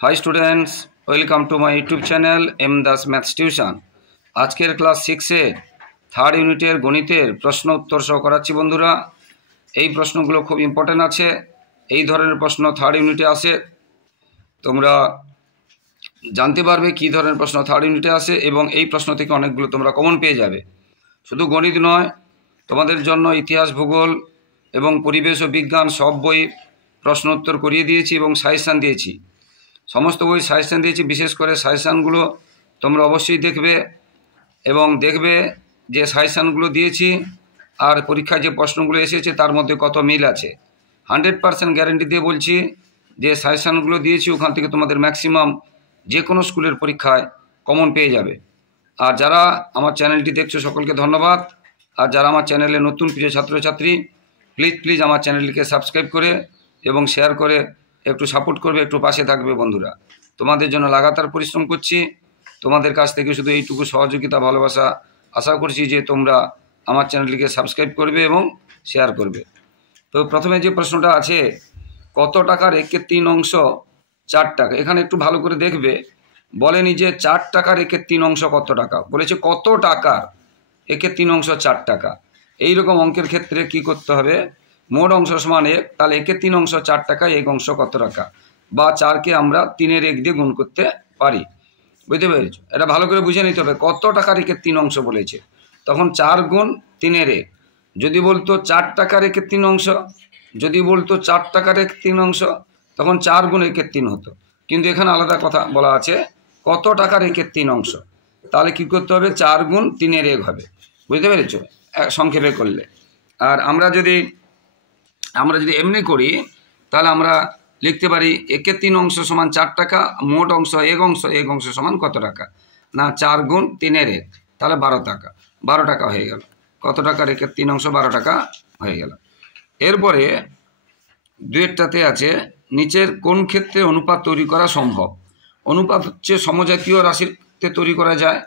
High students welcome to my YouTube channel M Das maths tuition. आजकेर class 6 third ইউনিটের গণিতের প্রশ্ন উত্তর সহ করাচ্ছি বন্ধুরা। এই প্রশ্নগুলো খুব ইম্পর্টেন্ট আছে। এই ধরনের প্রশ্ন থার্ড ইউনিটে আসে, তোমরা জানতে পারবে কী ধরনের প্রশ্ন থার্ড ইউনিটে আসে এবং এই প্রশ্ন থেকে অনেকগুলো তোমরা কমন পেয়ে যাবে। শুধু গণিত নয়, তোমাদের জন্য ইতিহাস, ভূগোল এবং পরিবেশ ও বিজ্ঞান সব বই প্রশ্ন উত্তর করিয়ে দিয়েছি এবং সাজেশান দিয়েছি। সমস্ত বই সাজেশান দিয়েছি, বিশেষ করে সাজেশানগুলো তোমরা অবশ্যই দেখবে এবং দেখবে যে সাজেশানগুলো দিয়েছি আর পরীক্ষায় যে প্রশ্নগুলো এসেছে তার মধ্যে কত মিল আছে। 100% গ্যারেন্টি দিয়ে বলছি যে সাজেশানগুলো দিয়েছি ওখান থেকে তোমাদের ম্যাক্সিমাম যে কোনো স্কুলের পরীক্ষায় কমন পেয়ে যাবে। আর যারা আমার চ্যানেলটি দেখছো সকলকে ধন্যবাদ। আর যারা আমার চ্যানেলে নতুন প্রিয় ছাত্রছাত্রী, প্লিজ আমার চ্যানেলটিকে সাবস্ক্রাইব করে এবং শেয়ার করে একটু সাপোর্ট করবে, একটু পাশে থাকবে বন্ধুরা। তোমাদের জন্য লাগাতার পরিশ্রম করছি, তোমাদের কাছ থেকে শুধু এইটুকু সহযোগিতা ভালোবাসা আশা করছি যে তোমরা আমার চ্যানেলটিকে সাবস্ক্রাইব করবে এবং শেয়ার করবে। তো প্রথমে যে প্রশ্নটা আছে, কত টাকার 1/3 4 টাকা। এখানে একটু ভালো করে দেখবে, বলেনি যে 4 টাকার 1/3 কত টাকা, বলেছে কত টাকার 1/3 4 টাকা। এইরকম অঙ্কের ক্ষেত্রে কি করতে হবে, মোট অংশ সমান 1, তাহলে 1/3 4 টাকা, এক অংশ কত টাকা, বা 4কে আমরা 3-এর 1 দিয়ে গুণ করতে পারি। বুঝতে পেরেছ? এটা ভালো করে বুঝে নিতে হবে। কত টাকার 1/3 বলেছে, তখন 4 গুণ 3-এর 1। যদি বলতো 4 টাকার 1/3, যদি বলতো 4 টাকার 1/3, তখন 4 গুণ 1/3 হতো। কিন্তু এখানে আলাদা কথা বলা আছে, কত টাকার 1/3, তাহলে কি করতে হবে, 4 গুণ 3-এর 1 হবে। বুঝতে পেরেছ সংক্ষেপে করলে। আর আমরা যদি এমনি করি তাহলে আমরা লিখতে পারি 1/3 সমান 4 টাকা, মোট অংশ এক অংশ সমান কত টাকা, না 4 গুণ 3-এর 1, তাহলে 12 টাকা। 12 টাকা হয়ে গেল। কত টাকার 1/3? 12 টাকা হয়ে গেল। এরপরে দুয়েরটাতে আছে, নিচের কোন ক্ষেত্রে অনুপাত তৈরি করা সম্ভব। অনুপাত হচ্ছে সমজাতীয় রাশিতে তৈরি করা যায়।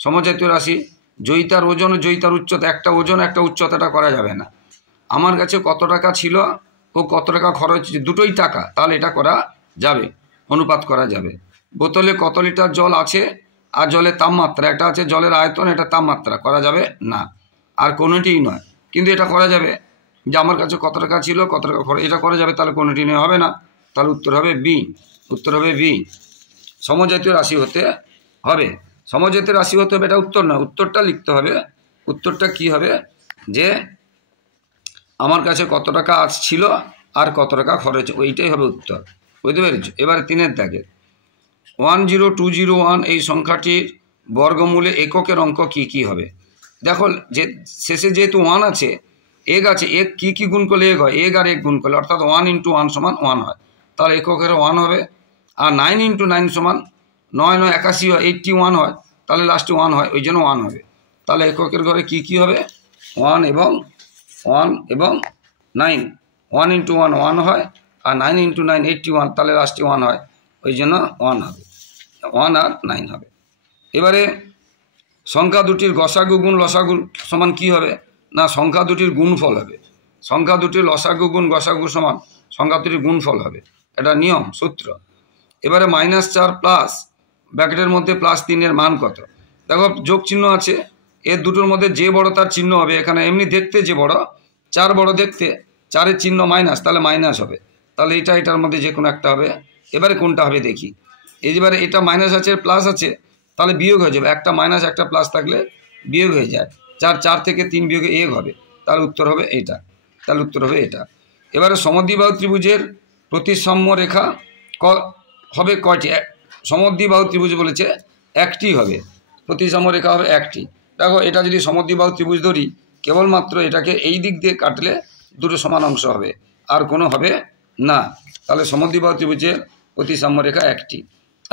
সমজাতীয় রাশি, জয়িতার ওজন ও জয়িতার উচ্চতা, একটা ওজন একটা উচ্চতাটা করা যাবে না। আমার কাছে কত টাকা ছিল ও কত টাকা খরচ, দুটোই টাকা, তাহলে এটা করা যাবে, অনুপাত করা যাবে। বোতলে কত লিটার জল আছে আর জলের তাপমাত্রা, একটা আছে জলের আয়তন, এটা তাপমাত্রা, করা যাবে না। আর কোনোটিই নয়, কিন্তু এটা করা যাবে, যে আমার কাছে কত টাকা ছিল কত টাকা খরচ, এটা করা যাবে, তাহলে কোনোটি নয়, হবে না, তাহলে উত্তর হবে বি। উত্তর হবে বি, সমজাতীয় রাশি হতে হবে। সমজাতীয় রাশি হতে হবে, এটা উত্তর নয়, উত্তরটা লিখতে হবে। উত্তরটা কি হবে, যে আমার কাছে কত টাকা ছিল আর কত টাকা খরচ, ওইটাই হবে উত্তর। বুঝতে পেরেছ? এবারে 3-এর দাগে 10201 এই সংখ্যাটির বর্গমূলে এককের অঙ্ক কি কি হবে। দেখো, যে শেষে যেহেতু 1 আছে, এক আছে, এক কি গুণ করলে এক হয়, এক আর এক গুণ করলে, অর্থাৎ 1 × 1 সমান 1 হয়, তাহলে এককের 1 হবে। আর 9 × 9 সমান 9 9 81 হয়, 81 হয়, তাহলে লাস্টে 1 হয়, ওই জন্য 1 হবে। তাহলে এককের ঘরে কি হবে, 1 এবং 9। 1 × 1 1 হয়, আর 9 × 9 81, তাহলে লাস্টে 1 হয়, ওই জন্য 1 হবে, 1 আর 9 হবে। এবারে সংখ্যা দুটির গসাগু গুণ লসাগু সমান কি হবে, না সংখ্যা দুটির গুণফল হবে। সংখ্যা দুটির লসাগু গুণ গসাগু সমান সংখ্যা দুটির গুণফল হবে, এটা নিয়ম, সূত্র। এবারে -4 প্লাস ব্র্যাকেটের মধ্যে +3 মান কত। দেখো যোগ চিহ্ন আছে, এর দুটোর মধ্যে যে বড় তার চিহ্ন হবে। এখানে এমনি দেখতে যে বড়, 4 বড় দেখতে, 4-এর চিহ্ন মাইনাস, তাহলে মাইনাস হবে, তাহলে এটার মধ্যে যে কোনো একটা হবে। এবারে কোনটা হবে দেখি, এবারে এটা মাইনাস আছে প্লাস আছে, তাহলে বিয়োগ হয়ে যাবে, একটা মাইনাস একটা প্লাস থাকলে বিয়োগ হয়ে যায়, 4 থেকে 3 বিয়োগে 1 হবে, তাহলে উত্তর হবে এটা, তাহলে উত্তর হবে এটা। এবারে সমদ্বিবাহু ত্রিভুজের প্রতিসাম্য রেখা হবে কয়টি। সমদ্বিবাহু ত্রিভুজ বলেছে একটি হবে, প্রতিসাম্য রেখা হবে একটি। দেখো এটা যদি সমদ্বিবাহু ত্রিভুজ ধরি, কেবলমাত্র এটাকে এই দিক দিয়ে কাটলে দুটো সমান অংশ হবে, আর কোনো হবে না, তাহলে সমদ্বিবাহু ত্রিভুজের প্রতিসাম্য রেখা একটি।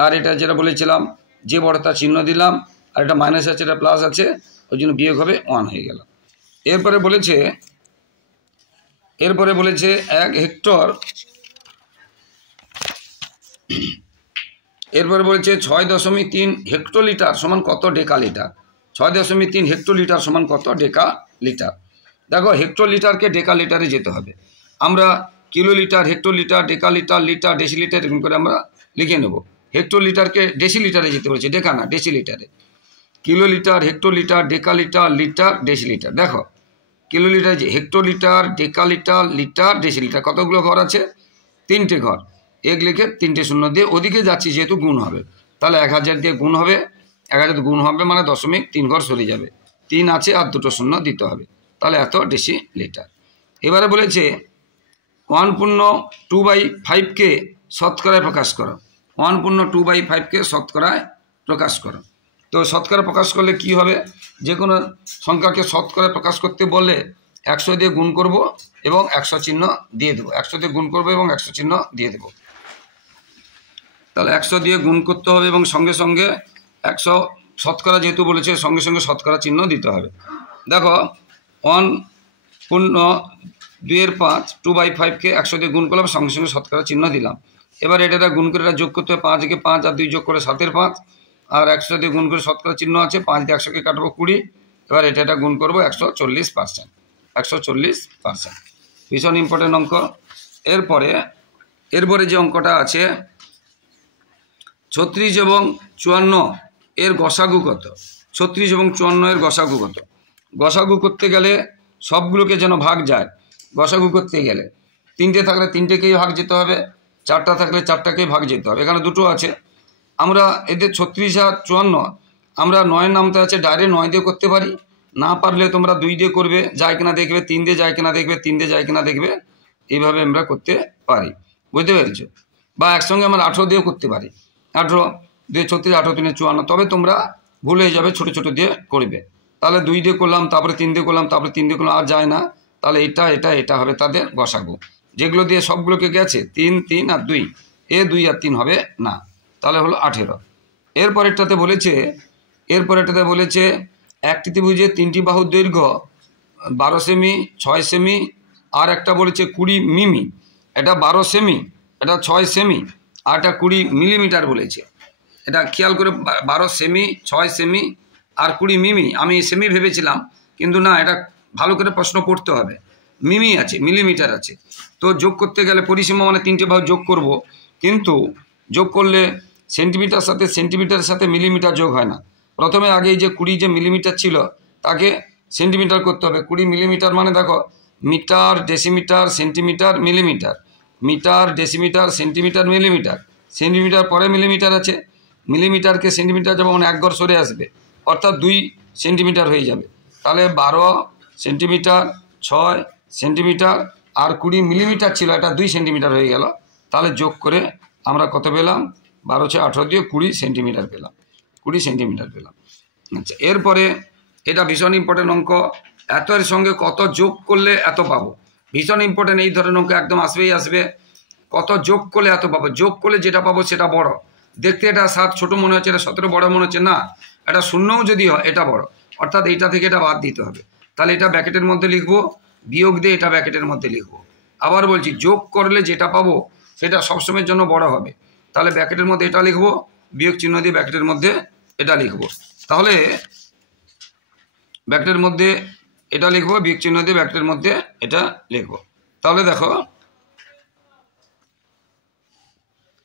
আর এটা যেটা বলেছিলাম, যে বড় তার চিহ্ন দিলাম, আর এটা মাইনাস আছে এটা প্লাস আছে, ওই জন্য বিয়োগ হবে, 1 হয়ে গেল। এরপরে বলেছে 1 হেক্টর, এরপরে বলেছে 6.3 হেক্টোলিটার সমান কত ডেকালিটার। 6.3 হেক্টোলিটার সমান কত ডেকালিটার। দেখো হেক্টোলিটারকে ডেকালিটারে যেতে হবে। আমরা kilolitre, hectolitre, decalitre, litre, decilitre এরকম করে আমরা লিখে নেব। হেক্টোলিটারকে ডেসিলিটারে যেতে বলেছে, ডেকা না, ডেসিলিটারে। Kilolitre, hectolitre, decalitre, litre, decilitre. দেখো kilolitre, hectolitre, decalitre, litre, decilitre, কতগুলো ঘর আছে? 3টে ঘর। এক লিখে 3টে শূন্য দিয়ে ওদিকে যাচ্ছি যেহেতু গুণ হবে, তাহলে 1000 দিয়ে গুণ হবে। 1000 গুণ হবে মানে 0.3 ঘর সরে যাবে, 3 আছে আর 2টো শূন্য দিতে হবে, তাহলে এত ডেসিলিটার। এবারে বলেছে 1/2/5কে শতকরায় প্রকাশ করো। 1/2/5কে শতকরায় প্রকাশ করো। তো শতকরা প্রকাশ করলে কি হবে? যে কোনো সংখ্যাকে শতকরায় প্রকাশ করতে বললে 100 দিয়ে গুণ করব এবং 100 চিহ্ন দিয়ে দেবো। 100 দিয়ে গুণ করবো এবং 100 চিহ্ন দিয়ে দেবো। তাহলে 100 দিয়ে গুণ করতে হবে এবং সঙ্গে সঙ্গে 100 শতকরা যেহেতু বলেছে সঙ্গে সঙ্গে শতকরা চিহ্ন দিতে হবে। দেখো 1/2/5 2/5কে 100 দিয়ে গুণ করলাম, সঙ্গে সঙ্গে শতকরা চিহ্ন দিলাম। এবার এটা গুণ করে এটা যোগ করতে হবে, 5 5 আর 2 যোগ করে 7 5, আর 100 দিয়ে গুণ করে শতকরা চিহ্ন আছে, 5 দিয়ে 100কে কাটবো 20। এবার এটা গুণ করবো 140%। 140%, ভীষণ ইম্পর্টেন্ট অঙ্ক। এরপরে যে অঙ্কটা আছে 36 এবং 54 এর গসাগু কত? 36 এবং 54 এর গসাগু কত? গসাগু করতে গেলে সবগুলোকে যেন ভাগ যায়। গসাগু করতে গেলে 3টে থাকলে 3টেকেই ভাগ যেতে হবে, 4টা থাকলে 4টাকেই ভাগ যেতে হবে। এখানে 2টো আছে। আমরা এদের 36 আর 54 আমরা 9 নামতে আছে, ডাইরেক্ট 9 দিয়ে করতে পারি। না পারলে তোমরা 2 দিয়ে করবে, যায় কিনা দেখবে, 3 দিয়ে যায় কিনা দেখবে, 3 দিয়ে যায় কিনা দেখবে, এইভাবে আমরা করতে পারি। বুঝতে পেরেছো? বা একসঙ্গে আমরা 18 দিয়েও করতে পারি। 18 2 36, 18 3 54, তবে তোমরা ভুল হয়ে যাবে, ছোটো ছোটো দিয়ে করবে। তাহলে 2 দিয়ে করলাম, তারপরে 3 দিয়ে করলাম, তারপরে 3 দিয়ে করলাম, আর যায় না, তাহলে এটা হবে তাদের গসাগু। যেগুলো দিয়ে সবগুলোকে গেছে 3 3 আর 2, 2 আর 3 হবে না, তাহলে হলো 18। এরপরেরটাতে বলেছে একটি ত্রিভুজের 3টি বাহুর দৈর্ঘ্য 12 সেমি, 6 সেমি, আর একটা বলেছে 20 মিমি। এটা 12 সেমি, এটা 6 সেমি, আর এটা 20 মিলিমিটার বলেছে। এটা খেয়াল করে, 12 সেমি, 6 সেমি আর 20 মিমি। আমি সেমি ভেবেছিলাম, কিন্তু না, এটা ভালো করে প্রশ্ন পড়তে হবে। মিমি আছে, মিলিমিটার আছে। তো যোগ করতে গেলে পরিসীমা মানে 3টে বাহু যোগ করব, কিন্তু যোগ করলে সেন্টিমিটারের সাথে মিলিমিটার যোগ হয় না। প্রথমে আগেই যে 20 যে মিলিমিটার ছিল তাকে সেন্টিমিটার করতে হবে। 20 মিলিমিটার মানে দেখো metre, decimetre, centimetre, millimetre, metre, decimetre, centimetre, millimetre, centimetre পরে মিলিমিটার আছে। মিলিমিটারকে সেন্টিমিটার যেমন 1 ঘর সরে আসবে, অর্থাৎ 2 সেন্টিমিটার হয়ে যাবে। তাহলে 12 সেন্টিমিটার, 6 সেন্টিমিটার আর 20 মিলিমিটার ছিল, এটা 2 সেন্টিমিটার হয়ে গেল। তাহলে যোগ করে আমরা কত পেলাম? 12 6 18 দিয়ে 20 সেন্টিমিটার পেলাম, 20 সেন্টিমিটার পেলাম। আচ্ছা, এরপরে এটা ভীষণ ইম্পর্টেন্ট অঙ্ক। এত এর সঙ্গে কত যোগ করলে এত পাবো, ভীষণ ইম্পর্টেন্ট। এই ধরনের অঙ্ক একদম আসবে। কত যোগ করলে এত পাবো, যোগ করলে যেটা পাবো সেটা বড়। দেখতে এটা 7 ছোট মনে হচ্ছে, এটা 17 বড় মনে হচ্ছে, না, এটা শূন্যও যদি হয় এটা বড়, অর্থাৎ এইটা থেকে এটা বাদ দিতে হবে। তাহলে এটা ব্র্যাকেটের মধ্যে লিখবো, বিয়োগ দিয়ে এটা ব্র্যাকেটের মধ্যে লিখবো। আবার বলছি, যোগ করলে যেটা পাবো সেটা সবসময়ের জন্য বড় হবে। তাহলে ব্র্যাকেটের মধ্যে এটা লিখবো, বিয়োগ চিহ্ন দিয়ে ব্র্যাকেটের মধ্যে এটা লিখবো। তাহলে ব্র্যাকেটের মধ্যে এটা লিখবো, বিয়োগ চিহ্ন দিয়ে ব্র্যাকেটের মধ্যে এটা লিখবো। তাহলে দেখো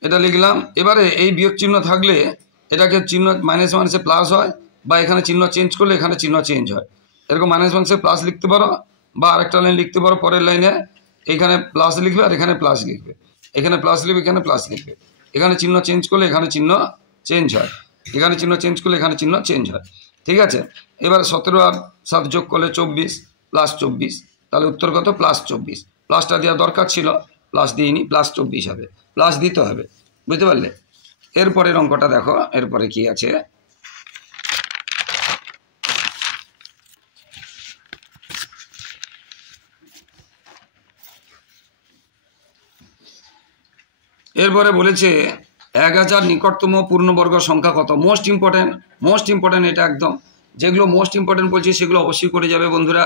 এটা লিখলাম। এবারে এই বিয়োগ চিহ্ন থাকলে এটাকে চিহ্ন মাইনাস মাইনাসে প্লাস হয়, বা এখানে চিহ্ন চেঞ্জ করলে এখানে চিহ্ন চেঞ্জ হয়। এরকম মাইনাস মাইনাসে প্লাস লিখতে পারো, বা আরেকটা লাইন লিখতে পারো, পরের লাইনে এখানে প্লাস লিখবে আর এখানে প্লাস লিখবে, এখানে প্লাস লিখবে, এখানে প্লাস লিখবে। এখানে চিহ্ন চেঞ্জ করলে এখানে চিহ্ন চেঞ্জ হয়, এখানে চিহ্ন চেঞ্জ করলে এখানে চিহ্ন চেঞ্জ হয়। ঠিক আছে? এবার 17 আর 7 যোগ করলে 24 প্লাস 24, তাহলে উত্তর কত? প্লাস 24। প্লাসটা দেওয়া দরকার ছিল, প্লাস দিইনি, প্লাস 24 হবে, প্লাস দিতে হবে। বুঝতে পারলে? এরপরের অঙ্কটা দেখো, এরপরে কি আছে। এরপরে বলেছে 1000 নিকটতম পূর্ণবর্গ সংখ্যা কত? মোস্ট ইম্পর্টেন্ট এটা একদম। যেগুলো মোস্ট ইম্পর্টেন্ট বলছি সেগুলো অবশ্যই করে যাবে বন্ধুরা।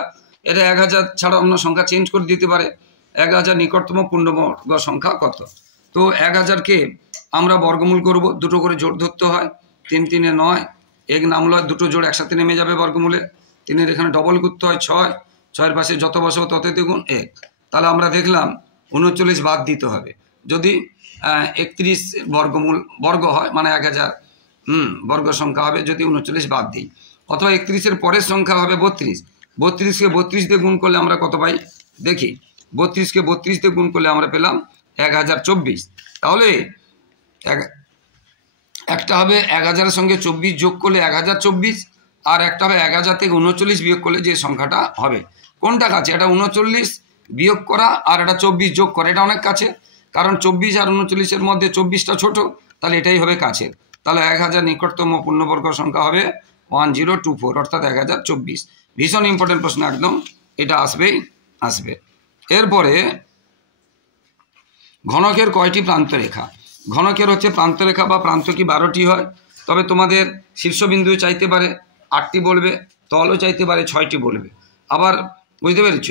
এটা 1000 ছাড়া অন্য সংখ্যা চেঞ্জ করে দিতে পারে। 1000 নিকটতম পূর্ণবর্গ সংখ্যা কত? তো 1000কে আমরা বর্গমূল করব, দুটো করে জোড় ধরতে হয়। 3 3 9, এক নামলো, দুটো জোড় একসাথে নেমে যাবে বর্গমূলে। 3 এখানে ডবল করতে হয় 6, 6-এর পাশে যত বসাবো তত দ্বিগুণ 1। তাহলে আমরা দেখলাম 39 বাদ দিতে হবে। যদি 31 বর্গমূল বর্গ হয়, মানে 1000 বর্গ সংখ্যা হবে যদি 39 বাদ দিই, অথবা 31-এর পরের সংখ্যা হবে 32। 32কে 32 দিয়ে গুণ করলে আমরা কত পাই দেখি। 32কে 32 দিয়ে গুণ করলে আমরা পেলাম 1024। তাহলে একটা হবে 1000-এর সঙ্গে 24 যোগ করলে 1024, আর একটা হবে 1000 থেকে 39 বিয়োগ করলে যে সংখ্যাটা হবে। কোনটা কাছে? এটা 39 বিয়োগ করা আর এটা 24 যোগ করা, এটা অনেক কাছে, কারণ 24 আর 39-এর মধ্যে 24টা ছোট, তাহলে এটাই হবে কাছে। তাহলে 1000 নিকটতম পূর্ণবর্গ সংখ্যা হবে 1024, অর্থাৎ 1024। ভীষণ ইম্পর্টেন্ট প্রশ্ন, একদম এটা আসবেই আসবে। এরপরে ঘনকের কয়টি প্রান্তরেখা? ঘনকের হচ্ছে প্রান্তরেখা বা প্রান্ত কি 12টি হয়, তবে তোমাদের শীর্ষবিন্দু চাইতে পারে 8টি বলবে, তলও চাইতে পারে 6টি বলবে। আবার বুঝতে পেরেছ,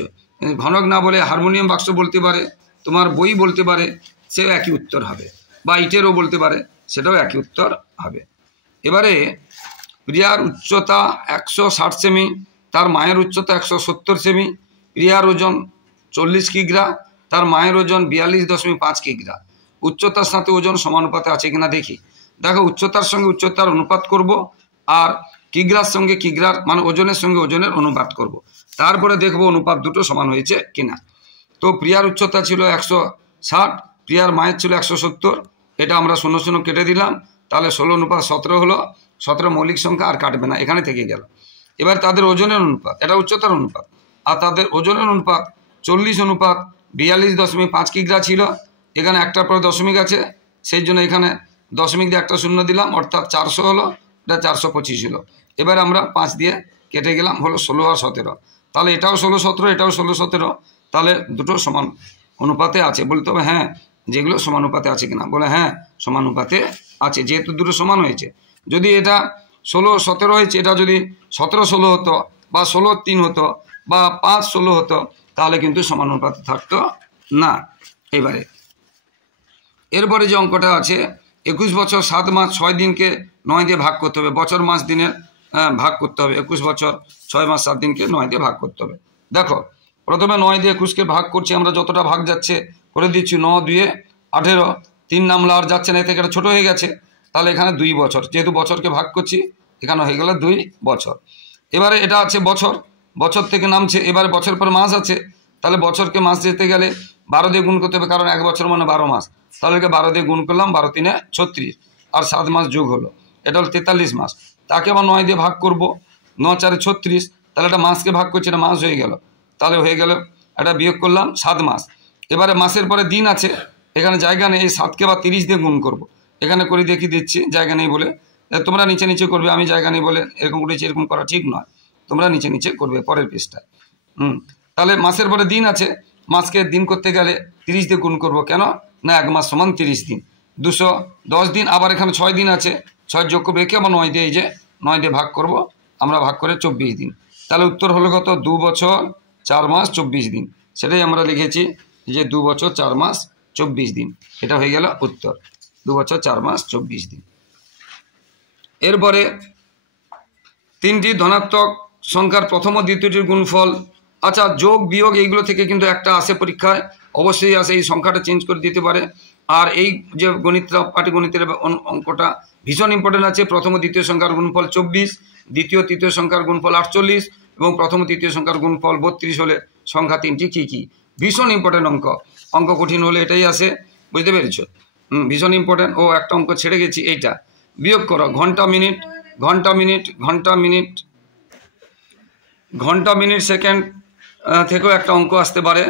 ঘনক না বলে হারমোনিয়াম বাক্স বলতে পারে, তোমার বই বলতে পারে, সেও একই উত্তর হবে, বা ইটেরও বলতে পারে, সেটাও একই উত্তর হবে। এবারে প্রিয়ার উচ্চতা 160 সেমি, তার মায়ের উচ্চতা 170 সেমি, প্রিয়ার ওজন 40 কিগ্রা, তার মায়ের ওজন 42.5 কিগ্রা। উচ্চতার সাথে ওজন সমানুপাতে আছে কিনা দেখি। দেখো, উচ্চতার সঙ্গে উচ্চতার অনুপাত করব, আর কিগ্রার সঙ্গে কিগ্রার মানে ওজনের সঙ্গে ওজনের অনুপাত করব, তারপরে দেখব অনুপাত দুটো সমান হয়েছে কিনা। তো প্রিয়ার উচ্চতা ছিল 160, প্রিয়ার মায়ের ছিল 170, এটা আমরা 0 কেটে দিলাম, তাহলে 16:17 হলো। 17 মৌলিক সংখ্যা, আর কাটবে না, এখানে থেকে গেল। এবার তাদের ওজনের অনুপাত, এটা উচ্চতার অনুপাত, আর তাদের ওজনের অনুপাত 40:42.5 কিগ্রা ছিল। এখানে একটার পরে দশমিক আছে, সেই জন্য এখানে দশমিক দিয়ে একটা শূন্য দিলাম, অর্থাৎ 400 হলো, এটা 425 হলো। এবার আমরা 5 দিয়ে কেটে গেলাম, হলো 16 আর 17, তাহলে এটাও 16-17, এটাও 16-17, তাহলে দুটো সমান অনুপাতে আছে। বলতে হবে হ্যাঁ যেগুলো সমানুপাতে আছে কিনা, বলে হ্যাঁ সমানুপাতে আছে, যেহেতু দুটো সমান হয়েছে। যদি এটা 16-17 হয়েছে, এটা যদি 17-16 হতো, বা 16-3 হতো, বা 5-16 হতো, তাহলে কিন্তু সমানুপাতে থাকতো না। এরপরে যে অঙ্কটা আছে, 21 বছর 7 মাস 6 দিনকে 9 দিয়ে ভাগ করতে হবে। বছর মাস দিনের ভাগ করতে হবে। 21 বছর 6 মাস 7 দিনকে 9 দিয়ে ভাগ করতে হবে। দেখো, প্রথমে 9 দিয়ে 21কে ভাগ করছি আমরা, যতটা ভাগ যাচ্ছে করে দিচ্ছি। 9-2 18, 3 নামলা আর যাচ্ছে না, এ থেকে এটা ছোটো হয়ে গেছে, তাহলে এখানে 2 বছর, যেহেতু বছরকে ভাগ করছি এখানে হয়ে গেল 2 বছর। এবারে এটা আছে বছর, বছর থেকে নামছে, এবারে বছর পর মাস আছে, তাহলে বছরকে মাস যেতে গেলে 12 দিয়ে গুণ করতে হবে, কারণ 1 বছর মানে 12 মাস, তাহলে 12 দিয়ে গুণ করলাম, 12-3 36, আর 7 মাস যোগ হলো, এটা হলো 43 মাস। তাকে আবার 9 দিয়ে ভাগ করব, 9-4 36, তাহলে এটা মাসকে ভাগ করছে, এটা মাস হয়ে গেল, তাহলে হয়ে গেল এটা বিয়োগ করলাম 7 মাস। এবারে মাসের পরে দিন আছে, এখানে জায়গা নেই, এই 7কে আবার 30 দিয়ে গুণ করব, এখানে করে দেখিয়ে দিচ্ছি, জায়গা নেই বলে। তোমরা নিচে নিচে করবে, আমি জায়গা নেই বলে এরকম করেছি, এরকম করা ঠিক নয়, তোমরা নিচে নিচে করবে পরের পৃষ্ঠায়। তাহলে মাসের পরে দিন আছে, মাসকে দিন করতে গেলে 30 দিয়ে গুণ করব, কেন না 1 মাস সমান 30 দিন, 210 দিন। আবার এখানে 6 দিন আছে, 6 যোগ করবে একে, আবার 9 দিয়ে, এই যে 9 দিয়ে ভাগ করব, আমরা ভাগ করে 24 দিন। তাহলে উত্তর হলো কত? 2 বছর 4 মাস 24 দিন। সেটাই আমরা লিখেছি যে 2 বছর 4 মাস 24 দিন, এটা হয়ে গেল উত্তর, 2 বছর 4 মাস 24 দিন। এরপরে 3টি ধনাত্মক সংখ্যার প্রথম ও দ্বিতীয়টির গুণফল। আচ্ছা, যোগ বিয়োগ এইগুলো থেকে কিন্তু একটা আসে পরীক্ষায়, অবশ্যই আসে, এই সংখ্যাটা চেঞ্জ করে দিতে পারে। আর এই যে গণিতটা, পাটিগণিতের অঙ্কটা ভীষণ ইম্পর্টেন্ট আছে। প্রথম ও দ্বিতীয় সংখ্যার গুণফল 24, দ্বিতীয় তৃতীয় সংখ্যার গুণফল 48, এবং প্রথম তৃতীয় সংখ্যার গুণফল 32 হলে সংখ্যা 3টি কী কী? ভীষণ ইম্পর্টেন্ট অঙ্ক, অঙ্ক কঠিন হলে এটাই আসে, বুঝতে পেরেছ? ভীষণ ইম্পর্টেন্ট। ও একটা অঙ্ক ছেড়ে গেছি, এইটা বিয়োগ করো। ঘন্টা মিনিট, ঘন্টা মিনিট, ঘন্টা মিনিট, ঘন্টা মিনিট সেকেন্ড থেকেও একটা অঙ্ক আসতে পারে,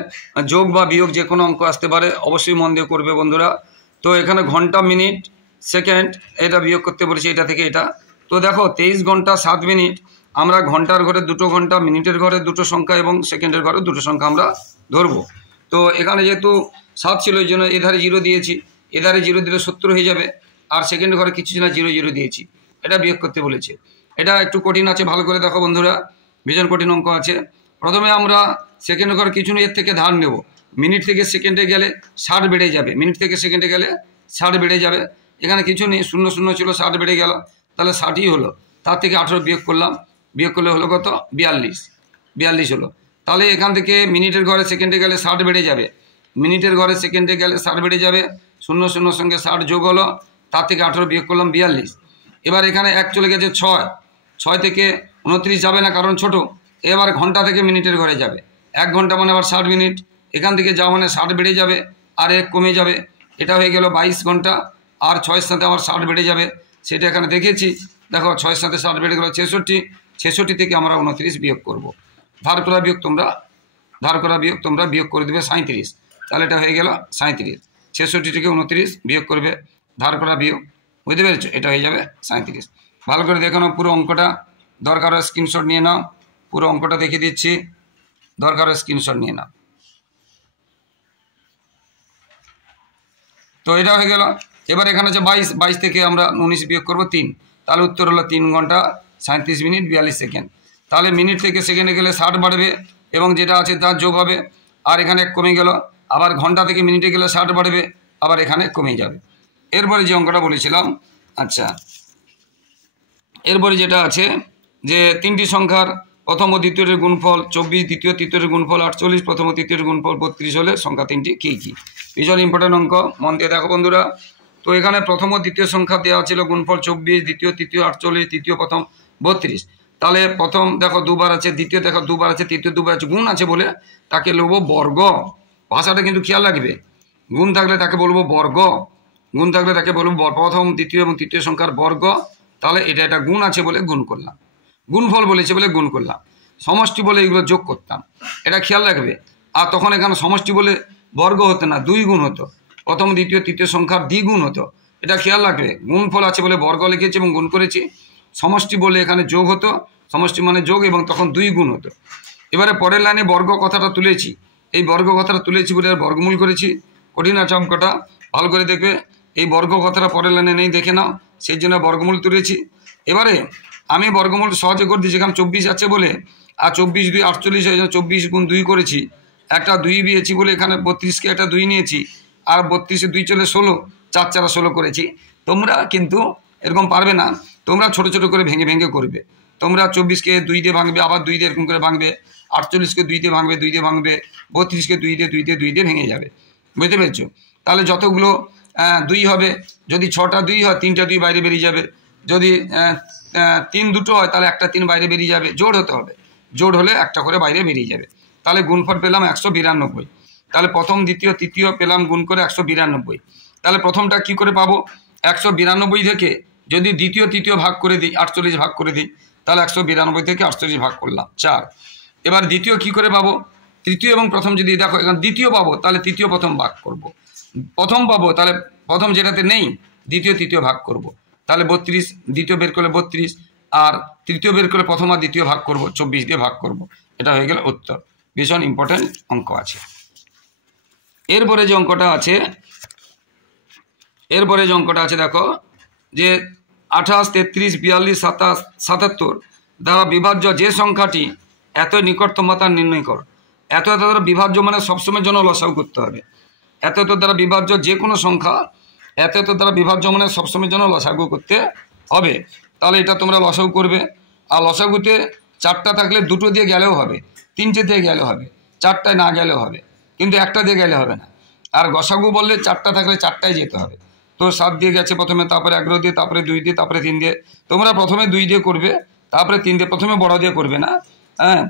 যোগ বা বিয়োগ যে কোনো অঙ্ক আসতে পারে, অবশ্যই মন দিয়ে করবে বন্ধুরা। তো এখানে ঘন্টা মিনিট সেকেন্ড, এটা বিয়োগ করতে বলেছি এটা থেকে এটা। তো দেখো 23 ঘন্টা 7 মিনিট, আমরা ঘন্টার ঘরে 2 ঘন্টা, মিনিটের ঘরে 2 সংখ্যা, এবং সেকেন্ডের ঘরে 2 সংখ্যা আমরা ধরবো। তো এখানে যেহেতু 7 ছিল, এই জন্য এধারে 0 দিয়েছি, এধারে 0 দিলে 70 হয়ে যাবে, আর সেকেন্ডের ঘরে কিছু না 0 দিয়েছি, এটা বিয়োগ করতে বলেছে। এটা একটু কঠিন আছে, ভালো করে দেখো বন্ধুরা, ভীষণ কঠিন অঙ্ক আছে। প্রথমে আমরা সেকেন্ডের ঘরে কিছু এর থেকে ধার নেব, মিনিট থেকে সেকেন্ডে গেলে 60 বেড়ে যাবে, মিনিট থেকে সেকেন্ডে গেলে 60 বেড়ে যাবে। এখানে কিছু নেই, 0 ছিল, 60 বেড়ে গেল, তাহলে 60ই হলো। তার থেকে 18 বিয়োগ করলাম, বিয়োগ করলে হলো কত? 42 হলো। তাহলে এখান থেকে মিনিটের ঘরে সেকেন্ডে গেলে 60 বেড়ে যাবে, মিনিটের ঘরে সেকেন্ডে গেলে 60 বেড়ে যাবে, শূন্য শূন্যর সঙ্গে 60 যোগ হলো, তার থেকে 18 বিয়োগ করলাম 42। এবার এখানে 1 চলে গেছে 6 থেকে 29 যাবে না কারণ ছোট, এবার ঘন্টা থেকে মিনিটের ঘরে যাবে। 1 ঘন্টা মানে আবার 60 মিনিট, এখান থেকে যাওয়া মানে 60 বেড়ে যাবে আর 1 কমে যাবে, এটা হয়ে গেল 22 ঘন্টা। আর 6-এর সাথে আবার 60 বেড়ে যাবে, সেটা এখানে দেখেছি। দেখো 6-এর সাথে 60 বেড়ে গেল 66 থেকে আমরা 29 বিয়োগ করব। ধার করা বিয়োগ তোমরা বিয়োগ করে দেবে 37, তাহলে এটা হয়ে গেল 37। 66 থেকে 29 বিয়োগ করবে, ধার করা বিয়োগ, বুঝতে পেরেছো? এটা হয়ে যাবে 37। ভালো করে দেখো নাও পুরো অঙ্কটা, দরকার স্ক্রিনশট নিয়ে নাও, পুরো অঙ্কটা দেখিয়ে দিচ্ছি, দরকার স্ক্রিনশট নিয়ে নাও। তো এটা হয়ে গেল। এবার এখানে আছে 22 থেকে আমরা 19 বিয়োগ করবো 3, তাহলে উত্তর হলো 3 ঘন্টা 37 মিনিট 42 সেকেন্ড। তাহলে মিনিট থেকে সেকেন্ডে গেলে 60 বাড়বে এবং যেটা আছে তার যোগ হবে, আর এখানে কমে গেল। আবার ঘন্টা থেকে মিনিটে গেলে 60 বাড়বে, আবার এখানে কমে যাবে। এরপরে যে অঙ্কটা বলেছিলাম, আচ্ছা এরপরে যেটা আছে যে 3টি সংখ্যার প্রথম ও দ্বিতীয়ের গুণফল 24, দ্বিতীয় তৃতীয়ের গুণফল 48, প্রথম ও তৃতীয়ের গুণফল 32 হলে সংখ্যা 3টি কী কী? ভীষণ ইম্পর্টেন্ট অঙ্ক, মন দিয়ে দেখো বন্ধুরা। তো এখানে প্রথম ও দ্বিতীয় সংখ্যা দেওয়া ছিল গুণফল 24, দ্বিতীয় তৃতীয় 48, তৃতীয় প্রথম 32। তাহলে প্রথম দেখো দুবার আছে, দ্বিতীয় দেখো দুবার আছে, তৃতীয় দুবার আছে, গুণ আছে বলে তাকে বলবো বর্গ। ভাষাটা কিন্তু খেয়াল রাখবে, গুণ থাকলে তাকে বলবো বর্গ, গুণ থাকলে তাকে বলবো প্রথম দ্বিতীয় এবং তৃতীয় সংখ্যার বর্গ। তাহলে এটা গুণ আছে বলে গুণ করলাম, গুণফল বলেছে বলে গুণ করলাম। সমষ্টি বলে এগুলো যোগ করতাম, এটা খেয়াল রাখবে। আর তখন এখানে সমষ্টি বলে বর্গ হতো না, 2 গুণ হতো, প্রথম দ্বিতীয় তৃতীয় সংখ্যার দ্বিগুণ হতো, এটা খেয়াল রাখবে। গুণফল আছে বলে বর্গ লিখেছি এবং গুণ করেছি, সমষ্টি বলে এখানে যোগ হতো, সমষ্টি মানে যোগ, এবং তখন 2 গুণ হতো। এবারে পরের লাইনে বর্গ কথাটা তুলেছি, এই বর্গ কথাটা তুলেছি বলে বর্গমূল করেছি। কঠিন আছে অঙ্কটা, ভালো করে দেখবে। এই বর্গ কথাটা পরের লাইনে নেই, দেখে নাও, সেই জন্য বর্গমূল তুলেছি। এবারে আমি বর্গমূল সহজে করে দিয়েছি, এখানে 24 আছে বলে, আর 24 2 48 হয়ে যায়, 24 গুণ 2 করেছি, একটা 2 দিয়েছি বলে এখানে 32কে একটা 2 নিয়েছি, আর 32-এ 2 চলে 16, 4 4 16 করেছি। তোমরা কিন্তু এরকম পারবে না, তোমরা ছোট ছোট করে ভেঙে ভেঙে করবে। তোমরা 24কে 2 দিয়ে ভাঙবে, আবার 2 দিয়ে এরকম করে ভাঙবে, 48কে 2 দিয়ে ভাঙবে, 2 দিয়ে ভাঙবে, 32কে 2 দিয়ে ভেঙে যাবে, বুঝতে পেরেছো? তাহলে যতগুলো 2 হবে, যদি 6টা 2 হয় 3টা 2 বাইরে বেরিয়ে যাবে, যদি 3 দুটো হয় তাহলে একটা 3 বাইরে বেরিয়ে যাবে, জোড় হতে হবে, জোড় হলে একটা করে বাইরে বেরিয়ে যাবে। তাহলে গুণফল পেলাম 192। তাহলে প্রথম দ্বিতীয় তৃতীয় পেলাম গুণ করে 192। তাহলে প্রথমটা কি করে পাবো? 192 থেকে যদি দ্বিতীয় তৃতীয় ভাগ করে দিই, 48 ভাগ করে দিই, তাহলে 192 থেকে 48 ভাগ করলাম 4। এবার দ্বিতীয় কি করে পাবো? তৃতীয় এবং প্রথম যদি দেখো, এখানে দ্বিতীয় পাবো তাহলে তৃতীয় প্রথম ভাগ করব, প্রথম পাবো তাহলে প্রথম যেটাতে নেই দ্বিতীয় তৃতীয় ভাগ করব, তাহলে 32, দ্বিতীয় বের করলে 32, আর তৃতীয় বের করে প্রথম আর দ্বিতীয় ভাগ করব, 24 দিয়ে ভাগ করব। এটা হয়ে গেল উত্তর। ভীষণ ইম্পর্টেন্ট অঙ্ক আছে। এরপরে যে অঙ্কটা আছে, দেখো যে 28, 33, 42, 27, 77 দ্বারা বিভাজ্য যে সংখ্যাটি এত নিকটতম তা নির্ণয় করো। এত দ্বারা বিভাজ্য মানে সবসময়ের জন্য লসাগু করতে হবে। এত দ্বারা বিভাজ্য যে কোনো সংখ্যা, এত দ্বারা বিভাজ্য মানে সবসময়ের জন্য লসাগু করতে হবে। তাহলে এটা তোমরা লসাগু করবে, আর লসাগুতে 4টা থাকলে 2টো দিয়ে গেলেও হবে, 3টে দিয়ে গেলেও হবে, 4টায় না গেলেও হবে, কিন্তু একটা দিয়ে গেলে হবে না। আর গসাগু বললে 4টা থাকলে 4টায় যেতে হবে। তো 7 দিয়ে গেছে প্রথমে, তারপরে 11 দিয়ে, তারপরে 2 দিয়ে, তারপরে 3 দিয়ে। তোমরা প্রথমে 2 দিয়ে করবে, তারপরে 3 দিয়ে, প্রথমে বড় দিয়ে করবে না,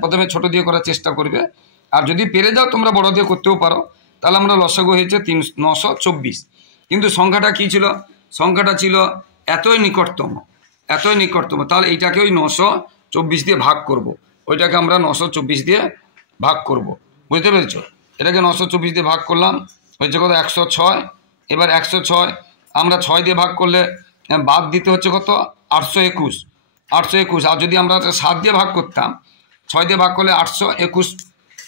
প্রথমে ছোট দিয়ে করার চেষ্টা করবে। আর যদি পেরে যাও তোমরা বড় দিয়ে করতেও পারো। তাহলে আমরা লসাগু হয়েছে 924। কিন্তু সংখ্যাটা কি ছিল? সংখ্যাটা ছিল এতই নিকটতম, তাহলে এইটাকে ওই 924 দিয়ে ভাগ করব, ওইটাকে আমরা 924 দিয়ে ভাগ করব, বুঝতে পেরেছ? এটাকে 924 দিয়ে ভাগ করলাম, হচ্ছে কত? 106। এবার 106 আমরা 6 দিয়ে ভাগ করলে বাদ দিতে হচ্ছে কত? 821। আর যদি আমরা 7 দিয়ে ভাগ করতাম, 6 দিয়ে ভাগ করলে 821,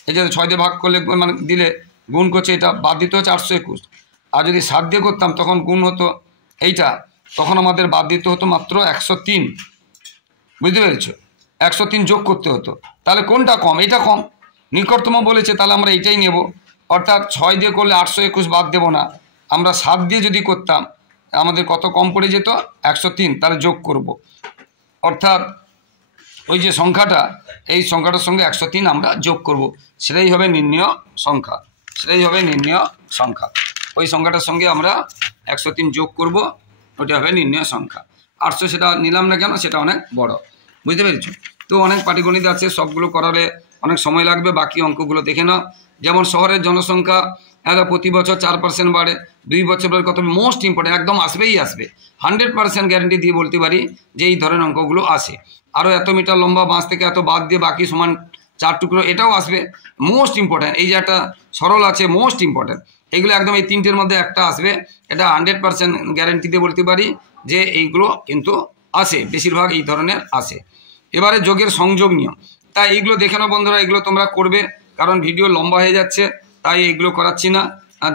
এই যে 6 দিয়ে ভাগ করলে মানে দিলে গুণ করছে, এটা বাদ দিতে হচ্ছে 821। আর যদি 7 দিয়ে করতাম তখন গুণ হতো এইটা, তখন আমাদের বাদ দিতে হতো মাত্র 103, বুঝতে পেরেছ? 103 যোগ করতে হতো। তাহলে কোনটা কম? এটা কম, নিকটতম বলেছে, তাহলে আমরা এইটাই নেব। অর্থাৎ 6 দিয়ে করলে 821 বাদ দেব না, আমরা 7 দিয়ে যদি করতাম আমাদের কত কম পড়ে যেত? 103, তাহলে যোগ করব। অর্থাৎ ওই যে সংখ্যাটা, এই সংখ্যাটার সঙ্গে 103 আমরা যোগ করব, সেটাই হবে নির্ণেয় সংখ্যা, ওই সংখ্যাটার সঙ্গে আমরা 103 যোগ করব, ওটা হবে নির্ণয় সংখ্যা। 800 সেটা নিলাম না কেন, সেটা অনেক বড়, বুঝতে পেরেছো? তো অনেক পাটিগণিত আছে, সবগুলো করালে অনেক সময় লাগবে। বাকি অঙ্কগুলো দেখে নাও। যেমন শহরের জনসংখ্যা প্রতি বছর 4% বাড়ে, 2 বছর পরে কত, মোস্ট ইম্পর্টেন্ট, একদম আসবেই আসবে, 100% গ্যারেন্টি দিয়ে বলতে পারি যে এই ধরনের অঙ্কগুলো আসে। আরও এত মিটার লম্বা বাঁশ থেকে এত বাদ দিয়ে বাকি সমান 4 টুকরো, এটাও আসবে, মোস্ট ইম্পর্ট্যান্ট। এই যে একটা সরল আছে, মোস্ট ইম্পর্ট্যান্ট, এগুলো একদম এই তিনটের মধ্যে একটা আসবে, এটা 100% গ্যারেন্টি দিয়ে বলতে পারি যে এইগুলো কিন্তু আসে, বেশিরভাগ এই ধরনের আসে। এবারে যোগের সংযোগ নিয়ম, তাই এইগুলো দেখে নাও বন্ধুরা, এগুলো তোমরা করবে, কারণ ভিডিও লম্বা হয়ে যাচ্ছে, তাই এইগুলো করাচ্ছি না,